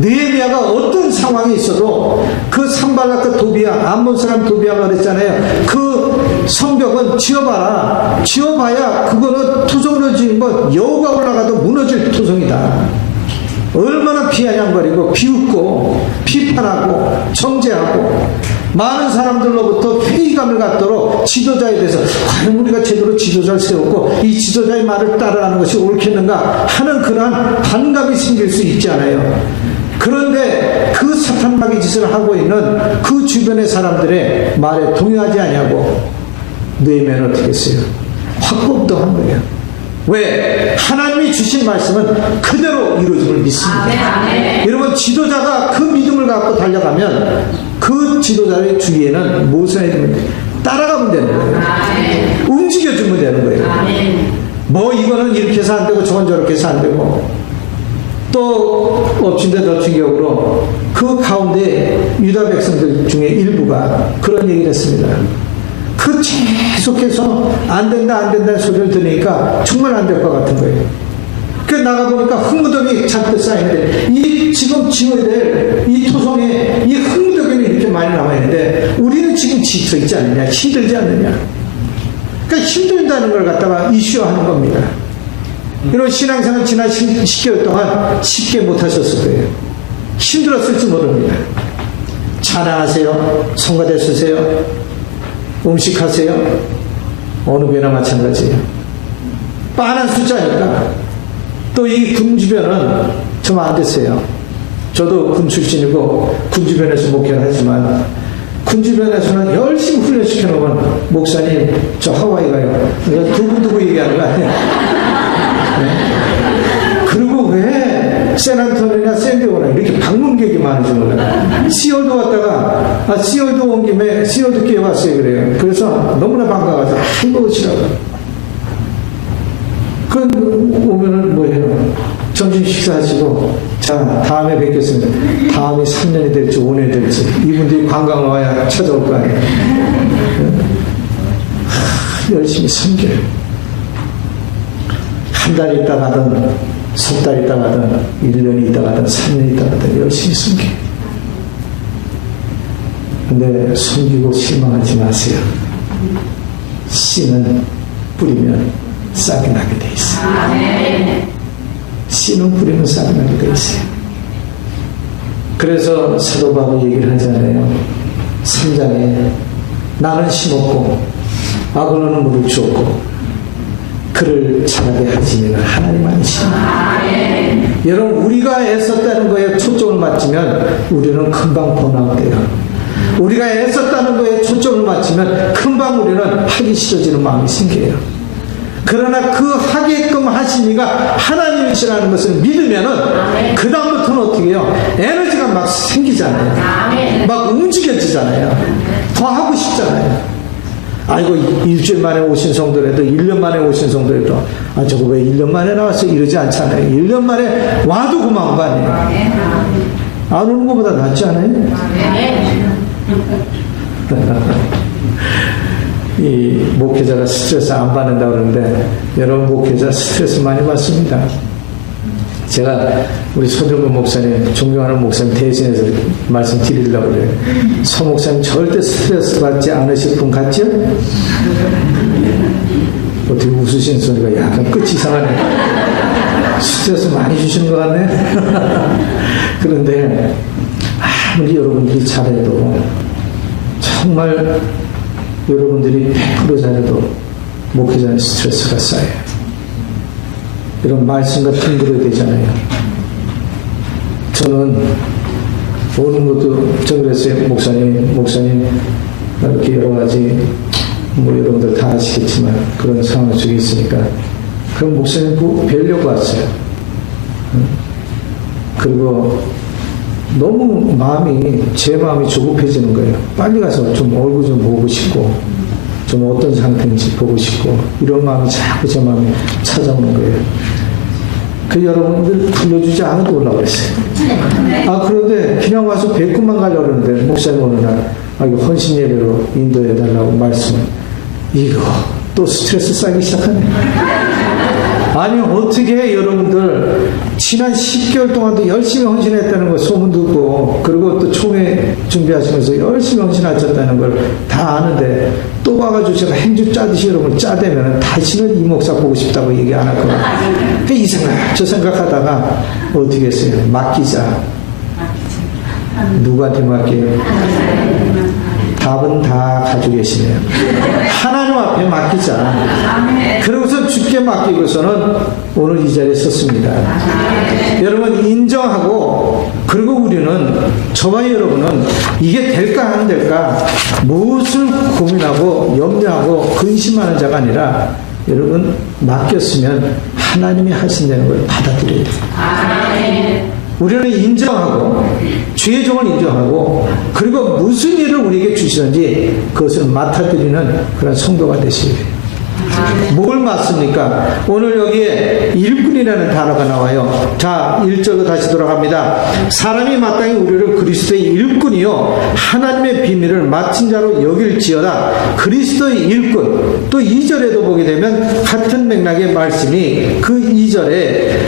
느헤미야가 어떤 상황에 있어도 그 산발락과 도비야, 암몬 사람 도비야가 그랬잖아요. 그 성벽은 지어봐라. 지어봐야 그거는 토성으로 지은 건 여우가 올라가도 무너질 토성이다. 얼마나 비아냥거리고 비웃고 비판하고 정죄하고 많은 사람들로부터 회의감을 갖도록 지도자에 대해서 과연 우리가 제대로 지도자를 세웠고 이 지도자의 말을 따라가는 것이 옳겠는가 하는 그러한 반감이 생길 수 있지 않아요. 그런데 그 사탄마귀 짓을 하고 있는 그 주변의 사람들의 말에 동의하지 않냐고 느헤미야는 어떻게 했어요? 확고도 한 거예요. 왜? 하나님이 주신 말씀은 그대로 이루어짐을 믿습니다. 여러분 지도자가 그 믿음을 갖고 달려가면 그 지도자의 주위에는 무엇을 해야 됩니까? 따라가면 되는 거예요. 움직여주면 되는 거예요. 뭐 이거는 이렇게 해서 안 되고 저건 저렇게 해서 안 되고 또 엎친데 덮친 격으로 그 가운데 유다 백성들 중에 일부가 그런 얘기를 했습니다. 그 계속해서 안 된다 소리를 들으니까 정말 안 될 것 같은 거예요. 그래서 나가보니까 흙무더기 잔뜩 쌓이는데 이 지금 지어야 될 이 토성에 이 흙무더기는 이렇게 많이 남아있는데 우리는 지금 지쳐있지 않느냐, 힘들지 않느냐. 그러니까 힘들다는 걸 갖다가 이슈화하는 겁니다. 이런 신앙생활 지난 10개월 동안 쉽게 못하셨을 거예요. 힘들었을지 모릅니다. 찬양하세요. 성가대 쓰세요. 음식하세요. 어느 교회나 마찬가지예요. 빤한 숫자니까. 또 이 군 주변은 좀 안 됐어요. 저도 군 출신이고 군 주변에서 목회를 하지만 군 주변에서는 열심히 훈련시켜놓으면 목사님 저 하와이 가요. 두고 얘기하는 거 아니에요. 네? 그리고 왜 샌안토니나 샌디오나 이렇게 방문객이 많은지 몰라요. 시월도 왔다가 시월도 온 김에 시월도 끼어 왔어요. 그래요. 그래서 너무나 반가워서 아이고 오시라고. 그 오면은 뭐해요? 점심 식사하시고 자 다음에 뵙겠습니다. 다음에 3년이 될지 5년이 될지 이분들이 관광을 와야 찾아올 거 아니에요. 열심히 섬겨요. 한 달 있다 가든 석 달 있다 가든 1년이 있다 가든 3년이 있다 가든 열심히 섬겨요. 근데 섬기고 실망하지 마세요. 씨는 뿌리면 싹이 나게 돼 있어요. 씨는 뿌리면 싹이 나게 돼 있어요. 그래서 사도 바울이 얘기를 하잖아요. 3장에 나는 심었고 아볼로는 물을 주었고 그를 자라게 하시는 하나님 아니십니까? 여러분 우리가 애썼다는 거에 초점을 맞추면 우리는 금방 번아웃돼요. 우리가 애썼다는 거에 초점을 맞추면 금방 우리는 하기 싫어지는 마음이 생겨요. 그러나 그 하게끔 하신 이가 하나님이시라는 것을 믿으면은 그 다음부터는 어떻게 해요? 에너지가 막 생기잖아요. 막 움직여지잖아요. 더 하고 싶잖아요. 아이고, 일주일 만에 오신 성도라도 1년 만에 오신 성도라도 저거 왜 1년 만에 나왔어? 이러지 않잖아요. 1년 만에 와도 고마운 거 아니에요. 안 오는 것보다 낫지 않아요? 이 목회자가 스트레스 안 받는다 그러는데 여러분, 목회자 스트레스 많이 받습니다. 제가 우리 손정근 목사님, 존경하는 목사님 대신해서 말씀드리려고 그래요. 서 목사님 절대 스트레스 받지 않으실 분 같죠? 어떻게 웃으시는 소리가 약간 끝이 이상하네. 스트레스 많이 주시는 것 같네. 그런데 아무리 여러분들이 잘해도 정말 여러분들이 100% 잘해도 목회자는 스트레스가 쌓여요. 이런 말씀과 힘들어야 되잖아요. 저는 오는 것도 저 그랬어요. 목사님 이렇게 여러 가지 여러분들 다 아시겠지만 그런 상황 속에 있으니까 그럼 목사님 뵈려고 왔어요. 그리고 너무 제 마음이 조급해지는 거예요. 빨리 가서 좀 얼굴 좀 보고 싶고, 좀 어떤 상태인지 보고 싶고, 이런 마음이 자꾸 제 마음에 찾아오는 거예요. 그 여러분들 불러주지 않아도 올라가 있어요. 그런데 그냥 와서 뵙고만 가려고 그러는데, 목사님 어느 날, 이거 헌신 예배로 인도해달라고 말씀을, 이거 또 스트레스 쌓이기 시작하네. 아니, 어떻게 여러분들 지난 10개월 동안도 열심히 헌신했다는 걸 소문 듣고, 그리고 또 총회 준비하시면서 열심히 헌신하셨다는 걸 다 아는데 또 와가지고 제가 행주 짜듯이 여러분 짜대면 다시는 이 목사 보고 싶다고 얘기 안 할 거예요. 이 생각 저 생각하다가 어떻게 했어요? 맡기자. 누구한테 맡겨요? 답은 다 가지고 계시네요. 하나님 앞에 맡기자. 그러고서 주께 맡기고서는 오늘 이 자리에 섰습니다. 여러분 인정하고, 그리고 우리는, 저와 여러분은 이게 될까 안 될까 무엇을 고민하고 염려하고 근심하는 자가 아니라, 여러분 맡겼으면 하나님이 하신다는 걸 받아들여야 돼요. 우리는 인정하고, 주의 종을 인정하고, 그리고 무슨 일을 우리에게 주시든지 그것을 맡아드리는 그런 성도가 되셔야 돼요. 뭘 맡습니까? 오늘 여기에 일꾼이라는 단어가 나와요. 자, 1절로 다시 돌아갑니다. 사람이 마땅히 우리를 그리스도의 일꾼이요 하나님의 비밀을 맡은 자로 여길지어다. 그리스도의 일꾼. 또 2절에도 보게 되면 같은 맥락의 말씀이 그 2절에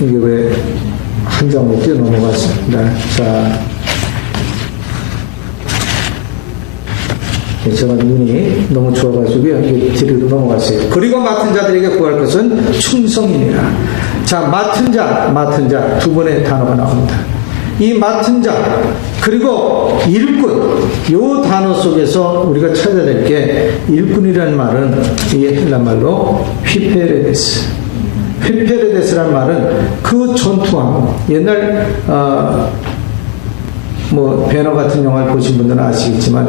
이게 왜 한 장으로 뛰어넘어갔습니다. 자, 제가 눈이 너무 좋아가지고 이게 뒤로 넘어갔어요. 그리고 맡은 자들에게 구할 것은 충성이니라. 자, 맡은 자 두 번의 단어가 나옵니다. 이 맡은 자 그리고 일꾼, 이 단어 속에서 우리가 찾아야 될 게, 일꾼이라는 말은 이 헬라 말로 휘페레데스. 휘페레데스란 말은 그 전투함, 옛날 배너 같은 영화를 보신 분들은 아시겠지만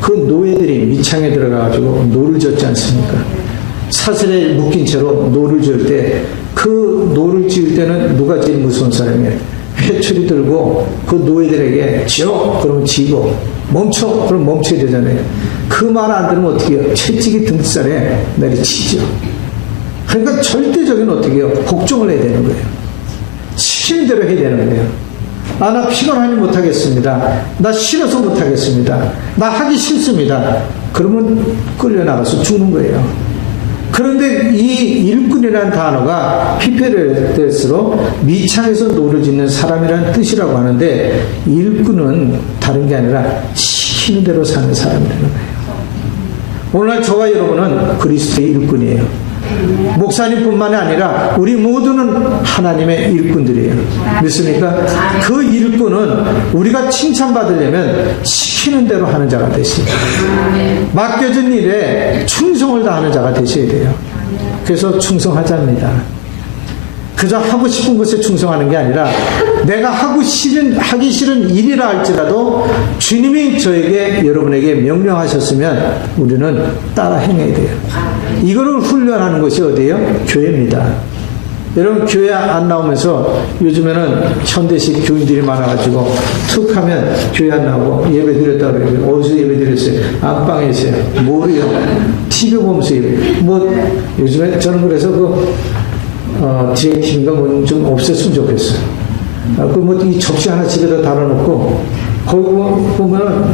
그 노예들이 밑창에 들어가가지고 노를 젓지 않습니까? 사슬에 묶인 채로 노를 지을 때, 그 노를 지을 때는 누가 제일 무서운 사람이에요? 회초리 들고 그 노예들에게 지어! 그러면 지고, 멈춰! 그럼 멈춰야 되잖아요. 그 말 안 들으면 어떻게 해요? 채찍이 등살에 내리치죠. 그러니까 절대적인 어떻게 해요? 복종을 해야 되는 거예요. 시키는 대로 해야 되는 거예요. 나 피곤하니 못하겠습니다. 나 싫어서 못하겠습니다. 나 하기 싫습니다. 그러면 끌려나가서 죽는 거예요. 그런데 이 일꾼이라는 단어가 히페레데스로 밑창에서 노를 짓는 사람이라는 뜻이라고 하는데, 일꾼은 다른 게 아니라 시키는 대로 사는 사람이라는 거예요. 오늘날 저와 여러분은 그리스도의 일꾼이에요. 목사님뿐만이 아니라 우리 모두는 하나님의 일꾼들이에요. 믿습니까? 그 일꾼은 우리가 칭찬받으려면 시키는 대로 하는 자가 되시고, 맡겨진 일에 충성을 다하는 자가 되셔야 돼요. 그래서 충성하자입니다. 그저 하고 싶은 것에 충성하는 게 아니라 내가 하기 싫은 일이라 할지라도 주님이 저에게 여러분에게 명령하셨으면 우리는 따라 행해야 돼요. 이거를 훈련하는 것이 어디예요? 교회입니다. 여러분 교회 안 나오면서 요즘에는 현대식 교인들이 많아가지고 툭 하면 교회 안 나오고 예배 드렸다 그러고 어디서 예배 드렸어요? 안방에 있어요. 뭐래요? TV 보면서 예배. 뭐 요즘에 저는 그래서 디렉팅인가 뭐 좀 없앴으면 좋겠어요. 이 접시 하나 집에다 달아놓고 거기 보면은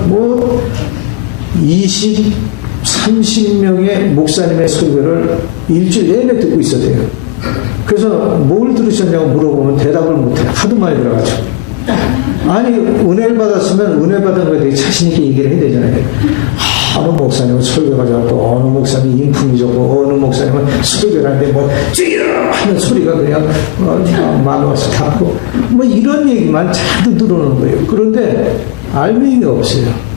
20, 30명의 목사님의 설교를 일주일 내내 듣고 있어야 돼요. 그래서 뭘 들으셨냐고 물어보면 대답을 못해요. 하도 많이 들어가지고. 아니 은혜를 받았으면 은혜 받은 거에 대해 자신있게 얘기를 해야 되잖아요. 어느 목사님은 설교가 좋고 어느 목사님은 인품이 좋고 어느 목사님은 설교를 하는데 찌르 하는 소리가 그냥 마음 와서 닿고 이런 얘기만 자주 들어오는 거예요. 그런데 알맹이가 없어요.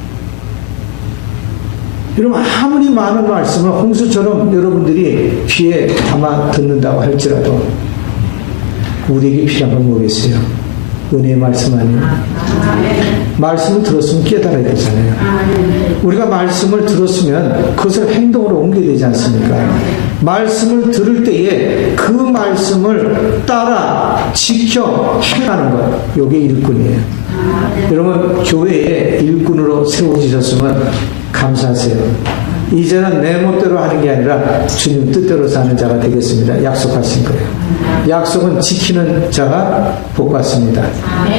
여러분 아무리 많은 말씀을 홍수처럼 여러분들이 귀에 담아 듣는다고 할지라도 우리에게 필요한 건 뭐겠어요? 은혜의 말씀 아니에요? 말씀을 들었으면 깨달아야 되잖아요. 우리가 말씀을 들었으면 그것을 행동으로 옮겨야 되지 않습니까? 말씀을 들을 때에 그 말씀을 따라 지켜 행하는 것, 이게 일꾼이에요. 여러분 교회에 일꾼으로 세워지셨으면 감사하세요. 이제는 내 멋대로 하는 게 아니라 주님 뜻대로 사는 자가 되겠습니다. 약속하신 거예요. 약속은 지키는 자가 복 받습니다.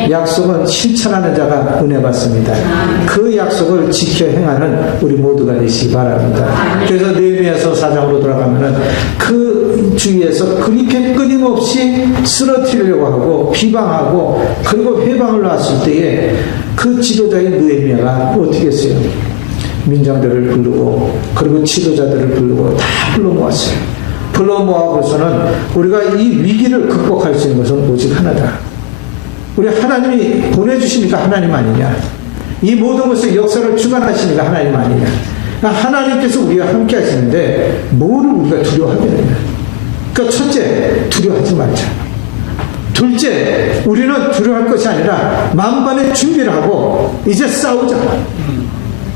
약속은 실천하는 자가 은혜 받습니다. 그 약속을 지켜 행하는 우리 모두가 되시기 바랍니다. 그래서 느헤미야서 4장으로 돌아가면은 그 주위에서 그렇게 끊임없이 쓰러뜨리려고 하고 비방하고 그리고 회방을 놨을 때에 그 지도자인 느헤미야가 어떻게 했어요? 민장들을 부르고 그리고 지도자들을 부르고 다 불러 모았어요. 불러 모아고서는 우리가 이 위기를 극복할 수 있는 것은 오직 하나다. 우리 하나님이 보내주시니까 하나님 아니냐? 이 모든 것을 역사를 주관하시니까 하나님 아니냐? 하나님께서 우리가 함께 하시는데 뭐를 우리가 두려워하게 되냐? 그러니까 첫째, 두려워하지 말자. 둘째, 우리는 두려워할 것이 아니라 만반의 준비를 하고 이제 싸우자.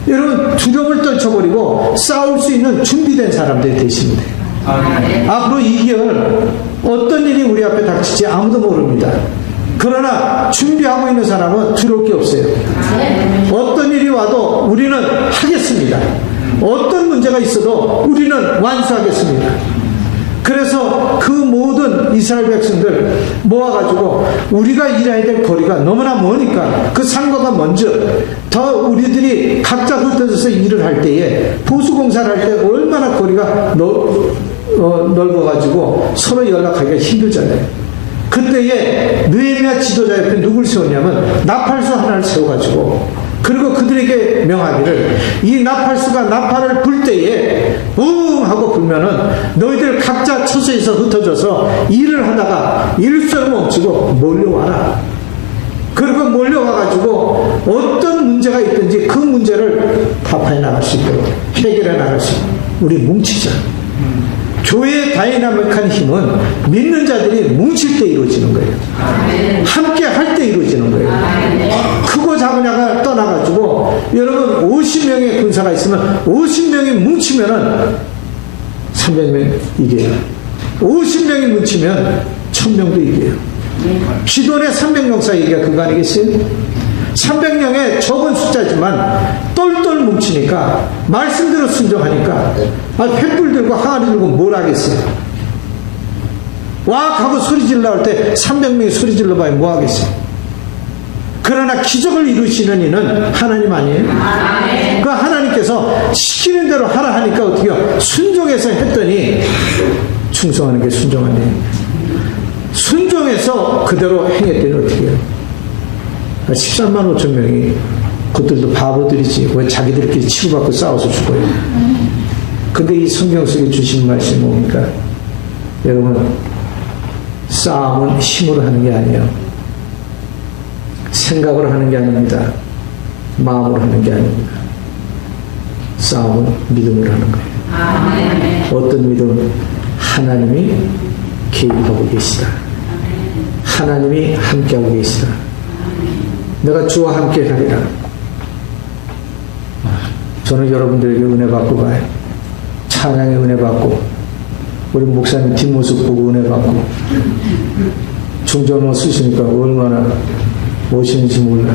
여러분 두려움을 떨쳐버리고 싸울 수 있는 준비된 사람들이 되시면 돼요. 앞으로 2개월 어떤 일이 우리 앞에 닥칠지 아무도 모릅니다. 그러나 준비하고 있는 사람은 두려울 게 없어요. 어떤 일이 와도 우리는 하겠습니다. 어떤 문제가 있어도 우리는 완수하겠습니다. 그래서 그 모든 이스라엘 백성들 모아가지고 우리가 일해야 될 거리가 너무나 머니까 그 상거가 먼저 더 우리들이 각자 흩어져서 일을 할 때에 보수공사를 할 때 얼마나 거리가 넓어가지고 서로 연락하기가 힘들잖아요. 그때에 느헤미야 지도자 옆에 누굴 세웠냐면 나팔수 하나를 세워가지고 그리고 그들에게 명하기를 이 나팔수가 나팔을 불 때에 붕 하고 불면은 너희들 각자 처소에서 흩어져서 일을 하다가 일수를 멈추고 몰려와라. 그리고 몰려와가지고 어떤 문제가 있든지 그 문제를 타파해 나갈 수 있도록 해결해 나갈 수 있도록 우리 뭉치자. 교회의 다이나믹한 힘은 믿는 자들이 뭉칠 때 이루어지는 거예요. 함께 할 때 이루어지는 거예요. 크고 작으냐가 떠나가지고 여러분 50명의 군사가 있으면 50명이 뭉치면은 300명 이겨요. 50명이 뭉치면 1000명도 이겨요. 기존의 300명사 얘기가 그거 아니겠어요? 300명의 적은 숫자지만 똘똘 뭉치니까 말씀대로 순종하니까 횃불 들고 항아리 들고 뭘 하겠어요? 와 하고 소리 질러 할 때 300명이 소리 질러 봐야 뭐 하겠어요? 그러나 기적을 이루시는 이는 하나님 아니에요? 그 하나님께서 시키는 대로 하라 하니까 어떻게 해요? 순종해서 했더니 충성하는 게 순종하네. 순종해서 그대로 행했더니 어떻게 해요? 13만 5천 명이 그들도 바보들이지 왜 자기들끼리 치고받고 싸워서 죽어요. 근데 이 성경 속에 주신 말씀이 뭡니까? 여러분 싸움은 힘으로 하는 게 아니에요. 생각으로 하는 게 아닙니다. 마음으로 하는 게 아닙니다. 싸움은 믿음으로 하는 거예요. 어떤 믿음? 하나님이 개입하고 계시다. 하나님이 함께하고 계시다. 내가 주와 함께 가리라. 저는 여러분들에게 은혜 받고 가요. 찬양의 은혜 받고, 우리 목사님 뒷모습 보고 은혜 받고, 중전모 쓰시니까 얼마나 멋있는지 몰라.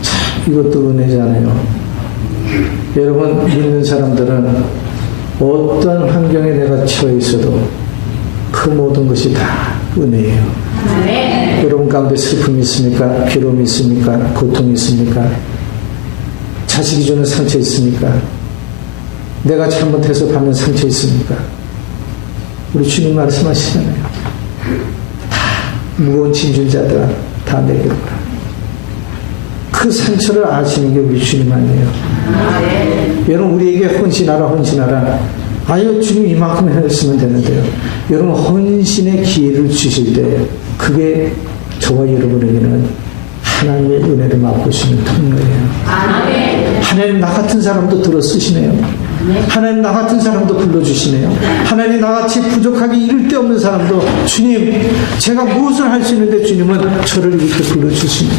참, 이것도 은혜잖아요. 여러분, 믿는 사람들은 어떤 환경에 내가 처해 있어도 그 모든 것이 다 은혜예요. 여러분 가운데 슬픔이 있습니까? 괴로움이 있습니까? 고통이 있습니까? 자식이 주는 상처 있습니까? 내가 잘못해서 받는 상처 있습니까? 우리 주님 말씀하시잖아요. 다 무거운 짐진 자들아 다 내게로 오라. 그 상처를 아시는 게 우리 주님 아니에요. 여러분 우리에게 헌신하라 헌신하라. 아유 주님 이만큼 했으면 되는데요. 여러분 헌신의 기회를 주실 때 그게 저와 여러분에게는 하나님의 은혜를 맛보시는 통로예요. 하나님 나 같은 사람도 들어 쓰시네요. 하나님 나 같은 사람도 불러주시네요. 하나님 나같이 부족하게 이를 데 없는 사람도 주님 제가 무엇을 할 수 있는데 주님은 저를 이렇게 불러주시네요.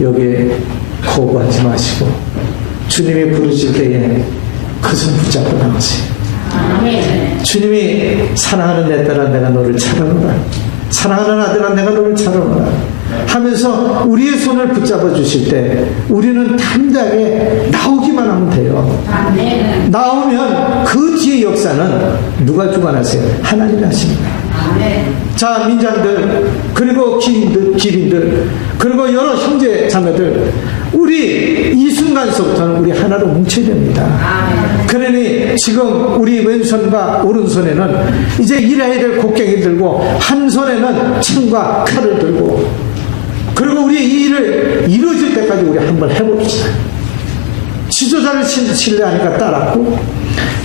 여기에 거부하지 마시고 주님이 부르실 때에 그 손 붙잡고 나가세요. 주님이 사랑하는 내 딸아 내가 너를 찾아오라. 사랑하는 아들아 내가 너를 찾아오라 하면서 우리의 손을 붙잡아 주실 때 우리는 담대하게 나오기만 하면 돼요. 나오면 그 뒤의 역사는 누가 주관하세요? 하나님이 하십니다. 자, 민장들 그리고 기린들 그리고 여러 형제 자매들 우리 이 순간서부터는 우리 하나로 뭉쳐야 됩니다. 그러니 지금 우리 왼손과 오른손에는 이제 일해야 될 곡괭이 들고 한 손에는 창과 칼을 들고 그리고 우리 이 일을 이루어질 때까지 우리 한번 해봅시다. 지도자를 신뢰하니까 따랐고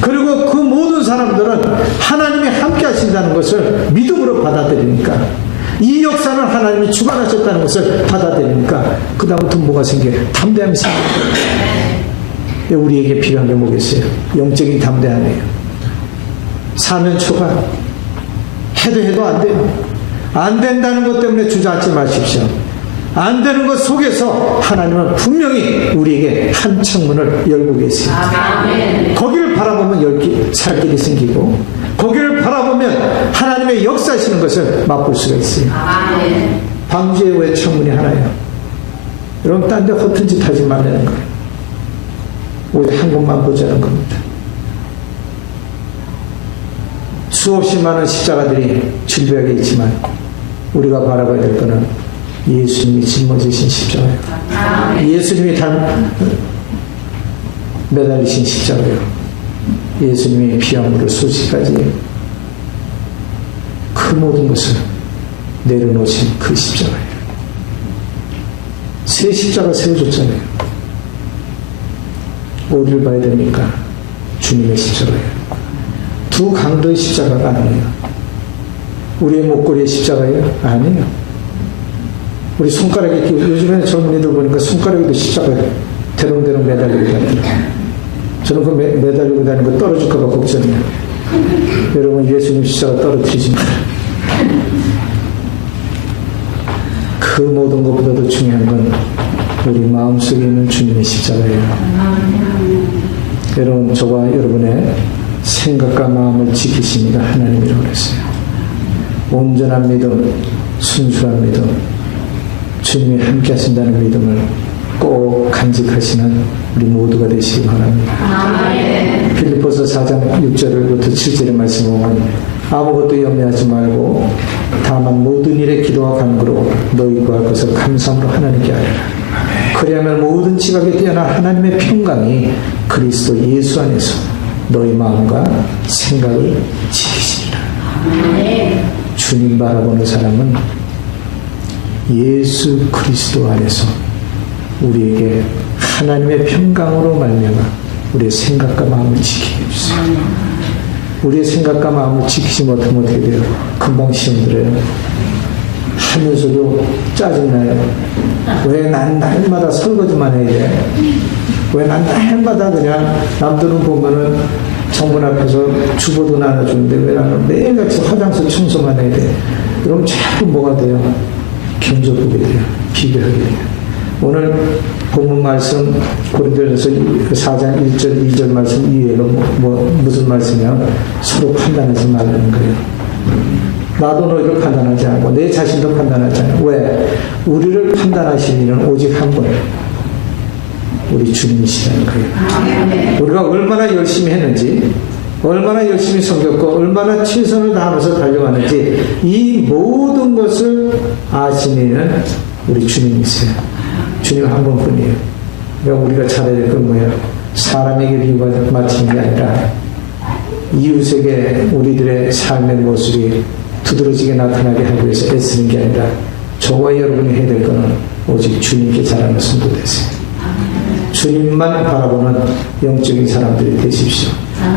그리고 그 모든 사람들은 하나님이 함께 하신다는 것을 믿음으로 받아들이니까 이 역사는 하나님이 주관하셨다는 것을 받아들이니까 그 다음부터 뭐가 생겨요? 담대함이 생겨요. 우리에게 필요한 게 뭐겠어요? 영적인 담대함이에요. 사면 초가 해도 안 돼요. 안 된다는 것 때문에 주저앉지 마십시오. 안 되는 것 속에서 하나님은 분명히 우리에게 한 창문을 열고 계세요. 거기를 바라보면 살 길이 생기고 거기를 바라보면 하나님의 역사하시는 것을 맛볼 수가 있어요. 방주에 왜 창문이 하나예요? 여러분 딴 데 허튼 짓 하지 말라는 거예요. 오직 한 곳만 보자는 겁니다. 수없이 많은 십자가들이 질비하게 있지만 우리가 바라봐야 될 것은 예수님이 짊어지신 십자가예요. 예수님이 매달리신 십자가예요. 예수님이 피함으로 소식까지 그 모든 것을 내려놓으신 그 십자가예요. 새 십자가 세워줬잖아요. 어디를 봐야 됩니까? 주님의 십자가예요. 두 강도의 십자가가 아니에요. 우리의 목걸이의 십자가예요? 아니에요. 우리 손가락에 요즘에 젊은이들 보니까 손가락에도 십자가에 대롱대롱 매달리고 다니더라고요. 저는 그 매달리고 다니는 거 떨어질까 봐 걱정이에요. 여러분 예수님 십자가 떨어뜨리지 마라. 그 모든 것보다도 중요한 건 우리 마음속에 있는 주님의 십자가예요. 여러분 저와 여러분의 생각과 마음을 지키십니다. 하나님이라고 그랬어요. 온전한 믿음, 순수한 믿음, 주님이 함께 하신다는 믿음을 꼭 간직하시는 우리 모두가 되시기 바랍니다. 빌립보서 4장 6절부터 7절의 말씀 보면 아무것도 염려하지 말고 다만 모든 일에 기도와 간구로 너희 구할 것을 감사함으로 하나님께 아뢰라. 그리하면 모든 지각에 뛰어난 하나님의 평강이 그리스도 예수 안에서 너희 마음과 생각을 지키시리라. 주님 바라보는 사람은 예수 그리스도 안에서 우리에게 하나님의 평강으로 말미암아 우리의 생각과 마음을 지키게 해주세요. 우리의 생각과 마음을 지키지 못하면 어떻게 돼요? 금방 시험 들어요. 하면서도 짜증나요. 왜 난 날마다 설거지만 해야 돼? 왜 난 날마다 그냥 남들은 보면은 성문 앞에서 주보도 나눠주는데 왜 나는 매일같이 화장실 청소만 해야 돼? 그럼 자꾸 뭐가 돼요? 견적보게 돼요. 비교하게 돼요. 오늘 본문 말씀 고린도전서 4장 1절 2절 말씀 이외로 무슨 말씀이냐? 서로 판단하지 말라는 거예요. 나도 너희를 판단하지 않고 내 자신도 판단하지 않고. 왜? 우리를 판단하시는 이는 오직 한 분, 우리 주님이시라는 거예요. 우리가 얼마나 열심히 했는지, 얼마나 열심히 섬겼고 얼마나 최선을 다하면서 달려왔는지 이 모든 것을 아시는 이는 우리 주님이세요. 주님 한 분뿐이에요. 그러니까 우리가 잘해야 될 건 뭐예요? 사람에게 비유가 맞추는 게 아니라 이웃에게 우리들의 삶의 모습이 두드러지게 나타나게 하기 위해서 애쓰는 게 아니라 저와 여러분이 해야 될 것은 오직 주님께 잘하는 성도 되세요. 주님만 바라보는 영적인 사람들이 되십시오.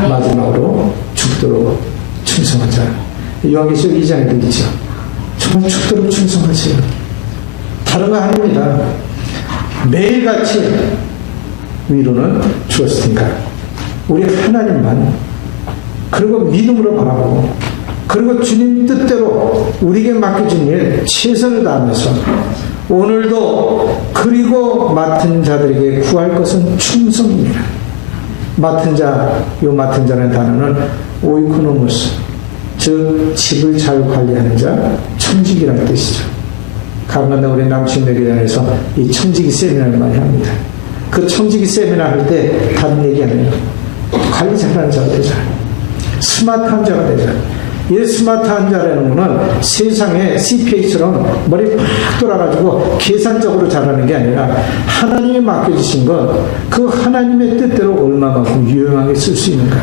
마지막으로 죽도록 충성하자. 요한계시록 2장에도 있죠. 정말 죽도록 충성하세요. 다른 거 아닙니다. 매일같이 위로는 트러스팅가, 우리 하나님만, 그리고 믿음으로 바라보고, 그리고 주님 뜻대로 우리에게 맡겨진 일 최선을 다하면서 오늘도, 그리고 맡은 자들에게 구할 것은 충성입니다. 맡은 자, 요 맡은 자라는 단어는 오이코노무스, 즉 집을 잘 관리하는 자, 청직이라는 뜻이죠. 가끔가다 우리 남친내교단에서 이 청지기 세미나를 많이 합니다. 그 청지기 세미나 할 때 다른 얘기 안 해요. 관리 잘하는 자가 되자. 스마트한 자가 되자. 이 스마트한 자라는 거는 세상에 CPA처럼 머리 팍 돌아가지고 계산적으로 잘하는 게 아니라 하나님이 맡겨주신 것, 그 하나님의 뜻대로 얼마만큼 유용하게 쓸 수 있는가.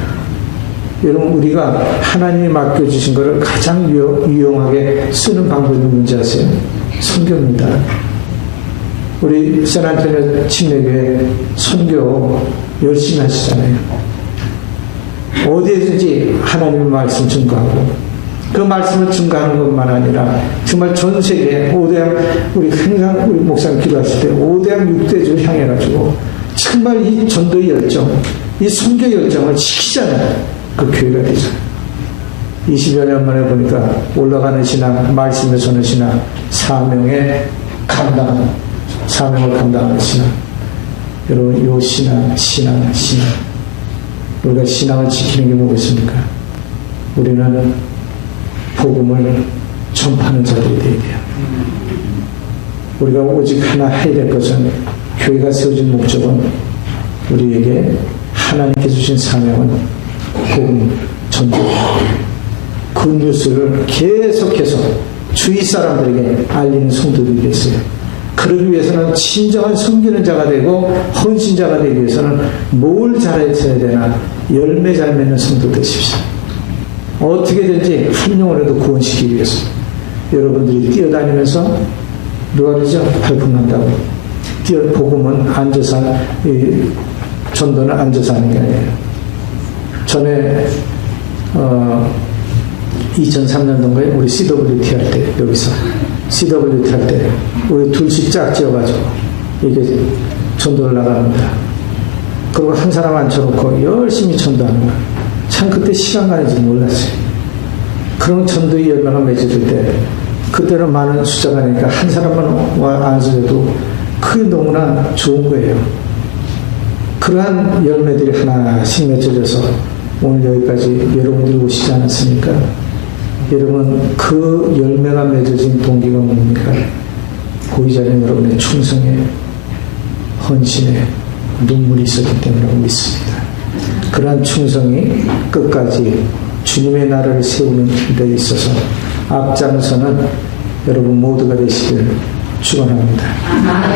여러분, 우리가 하나님이 맡겨주신 것을 가장 유용하게 쓰는 방법이 뭔지 아세요? 선교입니다. 우리 샌안토니오 침례교회 선교 열심히 하시잖아요. 어디에든지 하나님의 말씀 증거하고, 그 말씀을 증거하는 것만 아니라 정말 전 세계 5대양, 우리 항상 우리 목사님 기도하실 때 5대양 6대주를 향해가지고 정말 이 전도의 열정, 이 선교 열정을 지키잖아요. 그 교회가 되잖아요. 20여 년 만에 보니까 올라가는 신앙, 말씀에 서는 신앙, 사명을 감당하는 신앙. 여러분, 요 신앙. 우리가 신앙을 지키는 게 뭐겠습니까? 우리는 복음을 전파하는 자들이 되어야 돼요. 우리가 오직 하나 해야 될 것은, 교회가 세워진 목적은 우리에게 하나님께 주신 사명은 복음 전도예요. 그 뉴스를 계속해서 주위 사람들에게 알리는 성도들이 됐어요. 그러기 위해서는 진정한 섬기는 자가 되고 헌신자가 되기 위해서는 뭘 잘해야 되나? 열매 잘 맺는 성도 되십시오. 어떻게든지 한 영혼에도 구원시키기 위해서 여러분들이 뛰어다니면서, 누가 그러죠? 발품한다고. 복음은 앉아서, 전도는 앉아서 하는 게 아니에요. 전에 2003년도인가에 우리 CWT 할 때, 여기서 CWT 할 때 우리 둘씩 짝 지어가지고 이게 전도를 나갑니다. 그리고 한 사람 앉혀놓고 열심히 전도하는 거야. 참 그때 시간 가는지 몰랐어요. 그런 전도의 열매가 맺어질 때, 그때는 많은 숫자가 아니니까 한 사람만 앉아도 그게 너무나 좋은 거예요. 그러한 열매들이 하나씩 맺어져서 오늘 여기까지 여러분들이 오시지 않았습니까? 여러분, 그 열매가 맺어진 동기가 뭡니까? 그 자리에 여러분의 충성에, 헌신에 눈물이 있었기 때문이라고 믿습니다. 그러한 충성이 끝까지 주님의 나라를 세우는 데 있어서 앞장서는 여러분 모두가 되시길 축원합니다.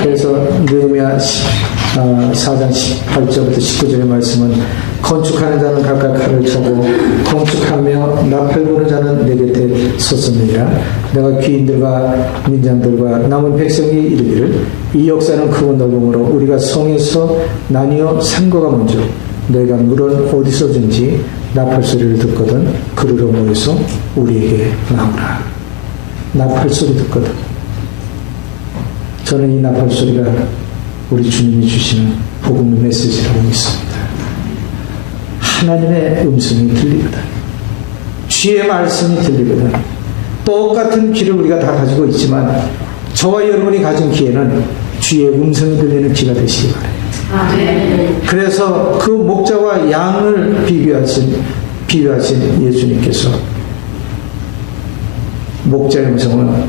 그래서 느헤미야 4장 18절부터 19절의 말씀은, 건축하는 자는 각각 칼을 차고 건축하며 나팔 부는 자는 내 곁에 섰습니다. 내가 귀인들과 민장들과 남은 백성이 이르기를, 이 역사는 크고 넓음으로 우리가 성에서 나뉘어 산 거가 먼저 너희가 물은 어디서든지 나팔 소리를 듣거든 그리로 모여서 우리에게 나오라. 나팔 소리 듣거든. 저는 이 나팔 소리가 우리 주님이 주시는 복음의 메시지라고 믿습니다. 하나님의 음성이 들리거든. 주의 말씀이 들리거든. 똑같은 귀를 우리가 다 가지고 있지만 저와 여러분이 가진 귀에는 주의 음성이 들리는 귀가 되시기 바라요. 그래서 그 목자와 양을 비교하신 예수님께서 목자의 음성은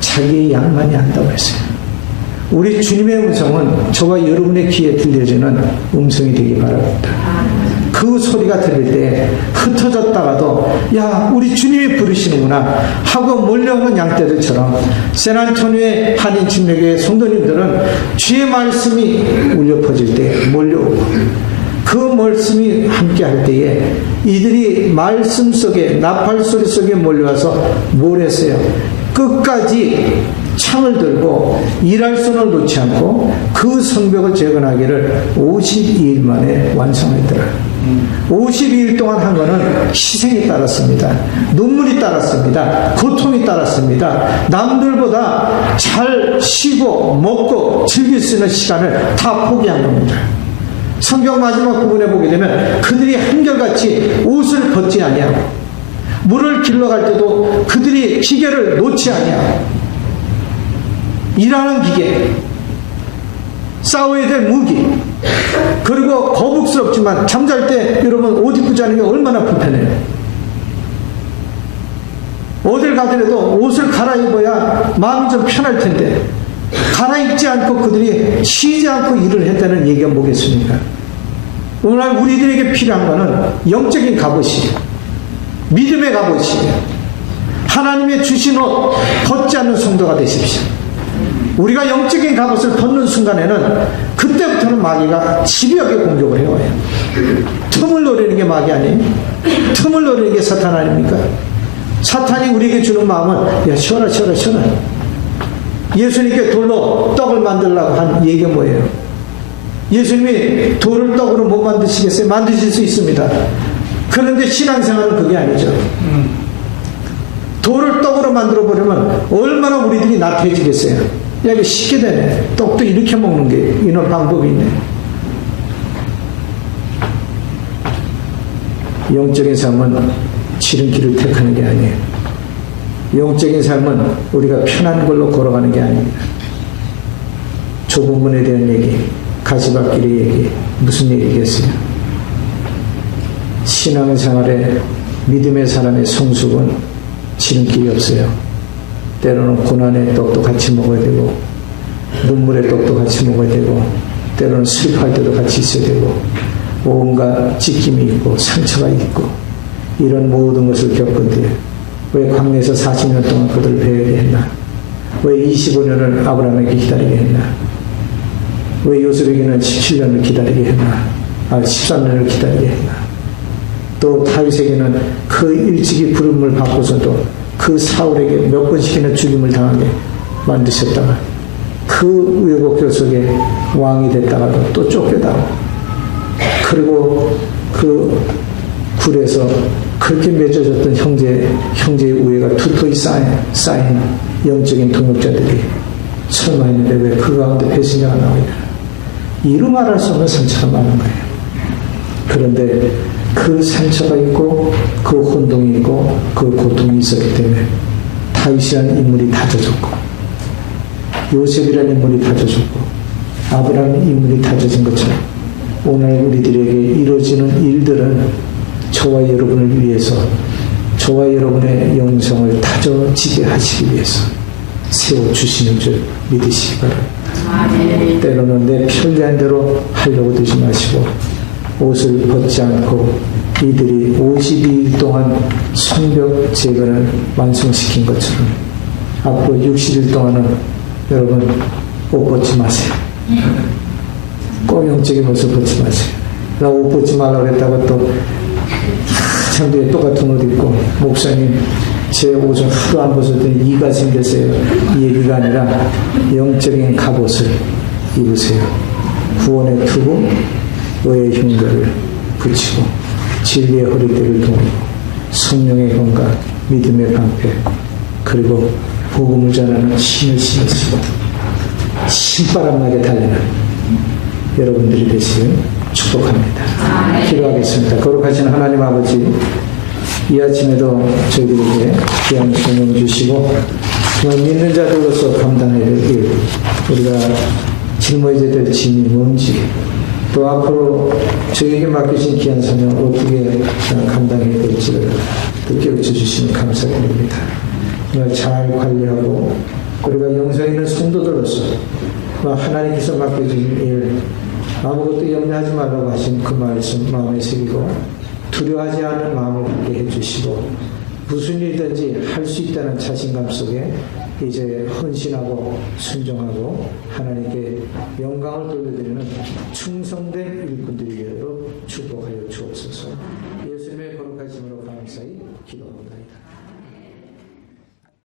자기의 양만이 한다고 했어요. 우리 주님의 음성은 저와 여러분의 귀에 들려지는 음성이 되기 바랍니다. 그 소리가 들릴 때 흩어졌다가도 야 우리 주님이 부르시는구나 하고 몰려오는 양떼들처럼 샌안토니오의 한인 침례교회 성도님들은 주의 말씀이 울려 퍼질 때 몰려오고 그 말씀이 함께 할 때에 이들이 말씀 속에 나팔 소리 속에 몰려와서 뭘 했어요? 끝까지 창을 들고 일할 손을 놓지 않고 그 성벽을 재건하기를 52일 만에 완성했더라. 52일 동안 한 거는 희생이 따랐습니다. 눈물이 따랐습니다. 고통이 따랐습니다. 남들보다 잘 쉬고 먹고 즐길 수 있는 시간을 다 포기한 겁니다. 성경 마지막 부분에 보게 되면 그들이 한결같이 옷을 벗지 아니하고 물을 길러갈 때도 그들이 기계를 놓지 아니하고 일하는 기계, 싸워야 될 무기, 그리고 거북스럽지만 잠잘 때 여러분 옷 입고 자는 게 얼마나 불편해요. 어딜 가더라도 옷을 갈아입어야 마음이 좀 편할 텐데 갈아입지 않고 그들이 쉬지 않고 일을 했다는 얘기가 뭐겠습니까? 오늘 우리들에게 필요한 것은 영적인 갑옷이에요. 믿음의 갑옷이에요. 하나님의 주신 옷 벗지 않는 성도가 되십시오. 우리가 영적인 갑옷을 벗는 순간에는 그때부터는 마귀가 집요하게 공격을 해와요. 틈을 노리는 게 마귀 아니에요? 틈을 노리는 게 사탄 아닙니까? 사탄이 우리에게 주는 마음은 야 쉬어라 쉬어라 쉬어라. 예수님께 돌로 떡을 만들려고 한 얘기가 뭐예요? 예수님이 돌을 떡으로 못 만드시겠어요? 만드실 수 있습니다. 그런데 신앙생활은 그게 아니죠. 돌을 떡으로 만들어버리면 얼마나 우리들이 나태해지겠어요? 야, 이거 쉽게 되네. 떡도 이렇게 먹는 게 이런 방법이 있네. 영적인 삶은 지름길을 택하는 게 아니에요. 영적인 삶은 우리가 편한 걸로 걸어가는 게 아닙니다. 좁은 문에 대한 얘기, 가시밭길의 얘기, 무슨 얘기겠어요? 신앙생활에 믿음의 사람의 성숙은 지름길이 없어요. 때로는 고난의 떡도 같이 먹어야 되고 눈물의 떡도 같이 먹어야 되고 때로는 슬퍼할 때도 같이 있어야 되고 온갖 찢김이 있고 상처가 있고 이런 모든 것을 겪은데 왜 광야에서 40년 동안 그들을 배우게 했나? 왜 25년을 아브라함에게 기다리게 했나? 왜 요셉에게는 17년을 기다리게 했나? 13년을 기다리게 했나? 또 다윗에게는 그 일찍이 부름을 받고서도 그 사울에게 몇 번씩이나 죽임을 당하게 만드셨다가 그 우여곡절 속에 왕이 됐다가도 또 쫓겨다가 그리고 그 굴에서 그렇게 맺어졌던 형제의 우애가 두터이 쌓인 영적인 동역자들이 설마 했는데 왜 그 가운데 배신자가 나오냐. 이루 말할 수 없는 상처가 많은 거예요. 그런데 그 상처가 있고 그 혼동이 있고 그 고통이 있었기 때문에 다윗이라는 인물이 다져졌고 요셉이라는 인물이 다져졌고 아브라함의 인물이 다져진 것처럼 오늘 우리들에게 이루어지는 일들은 저와 여러분을 위해서 저와 여러분의 영성을 다져지게 하시기 위해서 세워주시는 줄 믿으시기 바랍니다. 때로는 내 편리한 대로 하려고 두지 마시고 옷을 벗지 않고 이들이 52일 동안 성벽 재건을 완성시킨 것처럼 앞으로 60일 동안은 여러분 옷 벗지 마세요. 꼭 영적인 옷을 벗지 마세요. 나 옷 벗지 말라고 그랬다가 또 한참 뒤에 똑같은 옷 입고 목사님 제 옷을 하도 안 벗었더니 이가 생겼어요. 이 얘기가 아니라 영적인 갑옷을 입으세요. 구원의 투구 의의 흉배를 붙이고 진리의 허리띠를 두르고 성령의 건강, 믿음의 방패 그리고 복음을 전하는 신을 신으시고 신바람 나게 달리는 여러분들이 되시길 축복합니다. 기도하겠습니다. 거룩하신 하나님 아버지, 이 아침에도 저희들에게 귀한 성령 주시고 정말 믿는 자들로서 감당해야 될 일, 우리가 짊어져야 될 짐이 뭔지, 또 앞으로 저에게 맡기신 귀한 사명 어떻게 감당해야 될지를 또 깨우쳐 주시니 감사드립니다. 정말 잘 관리하고 우리가 영성에 있는 성도들로서 하나님께서 맡겨주신 일 아무것도 염려하지 말라고 하신 그 말씀 마음에 새기고 두려워하지 않은 마음을 갖게 해주시고 무슨 일이든지 할 수 있다는 자신감 속에 이제 헌신하고 순종하고 하나님께 영광을 돌려드리는 충성된 일꾼들이 되도록 축복하여 주옵소서.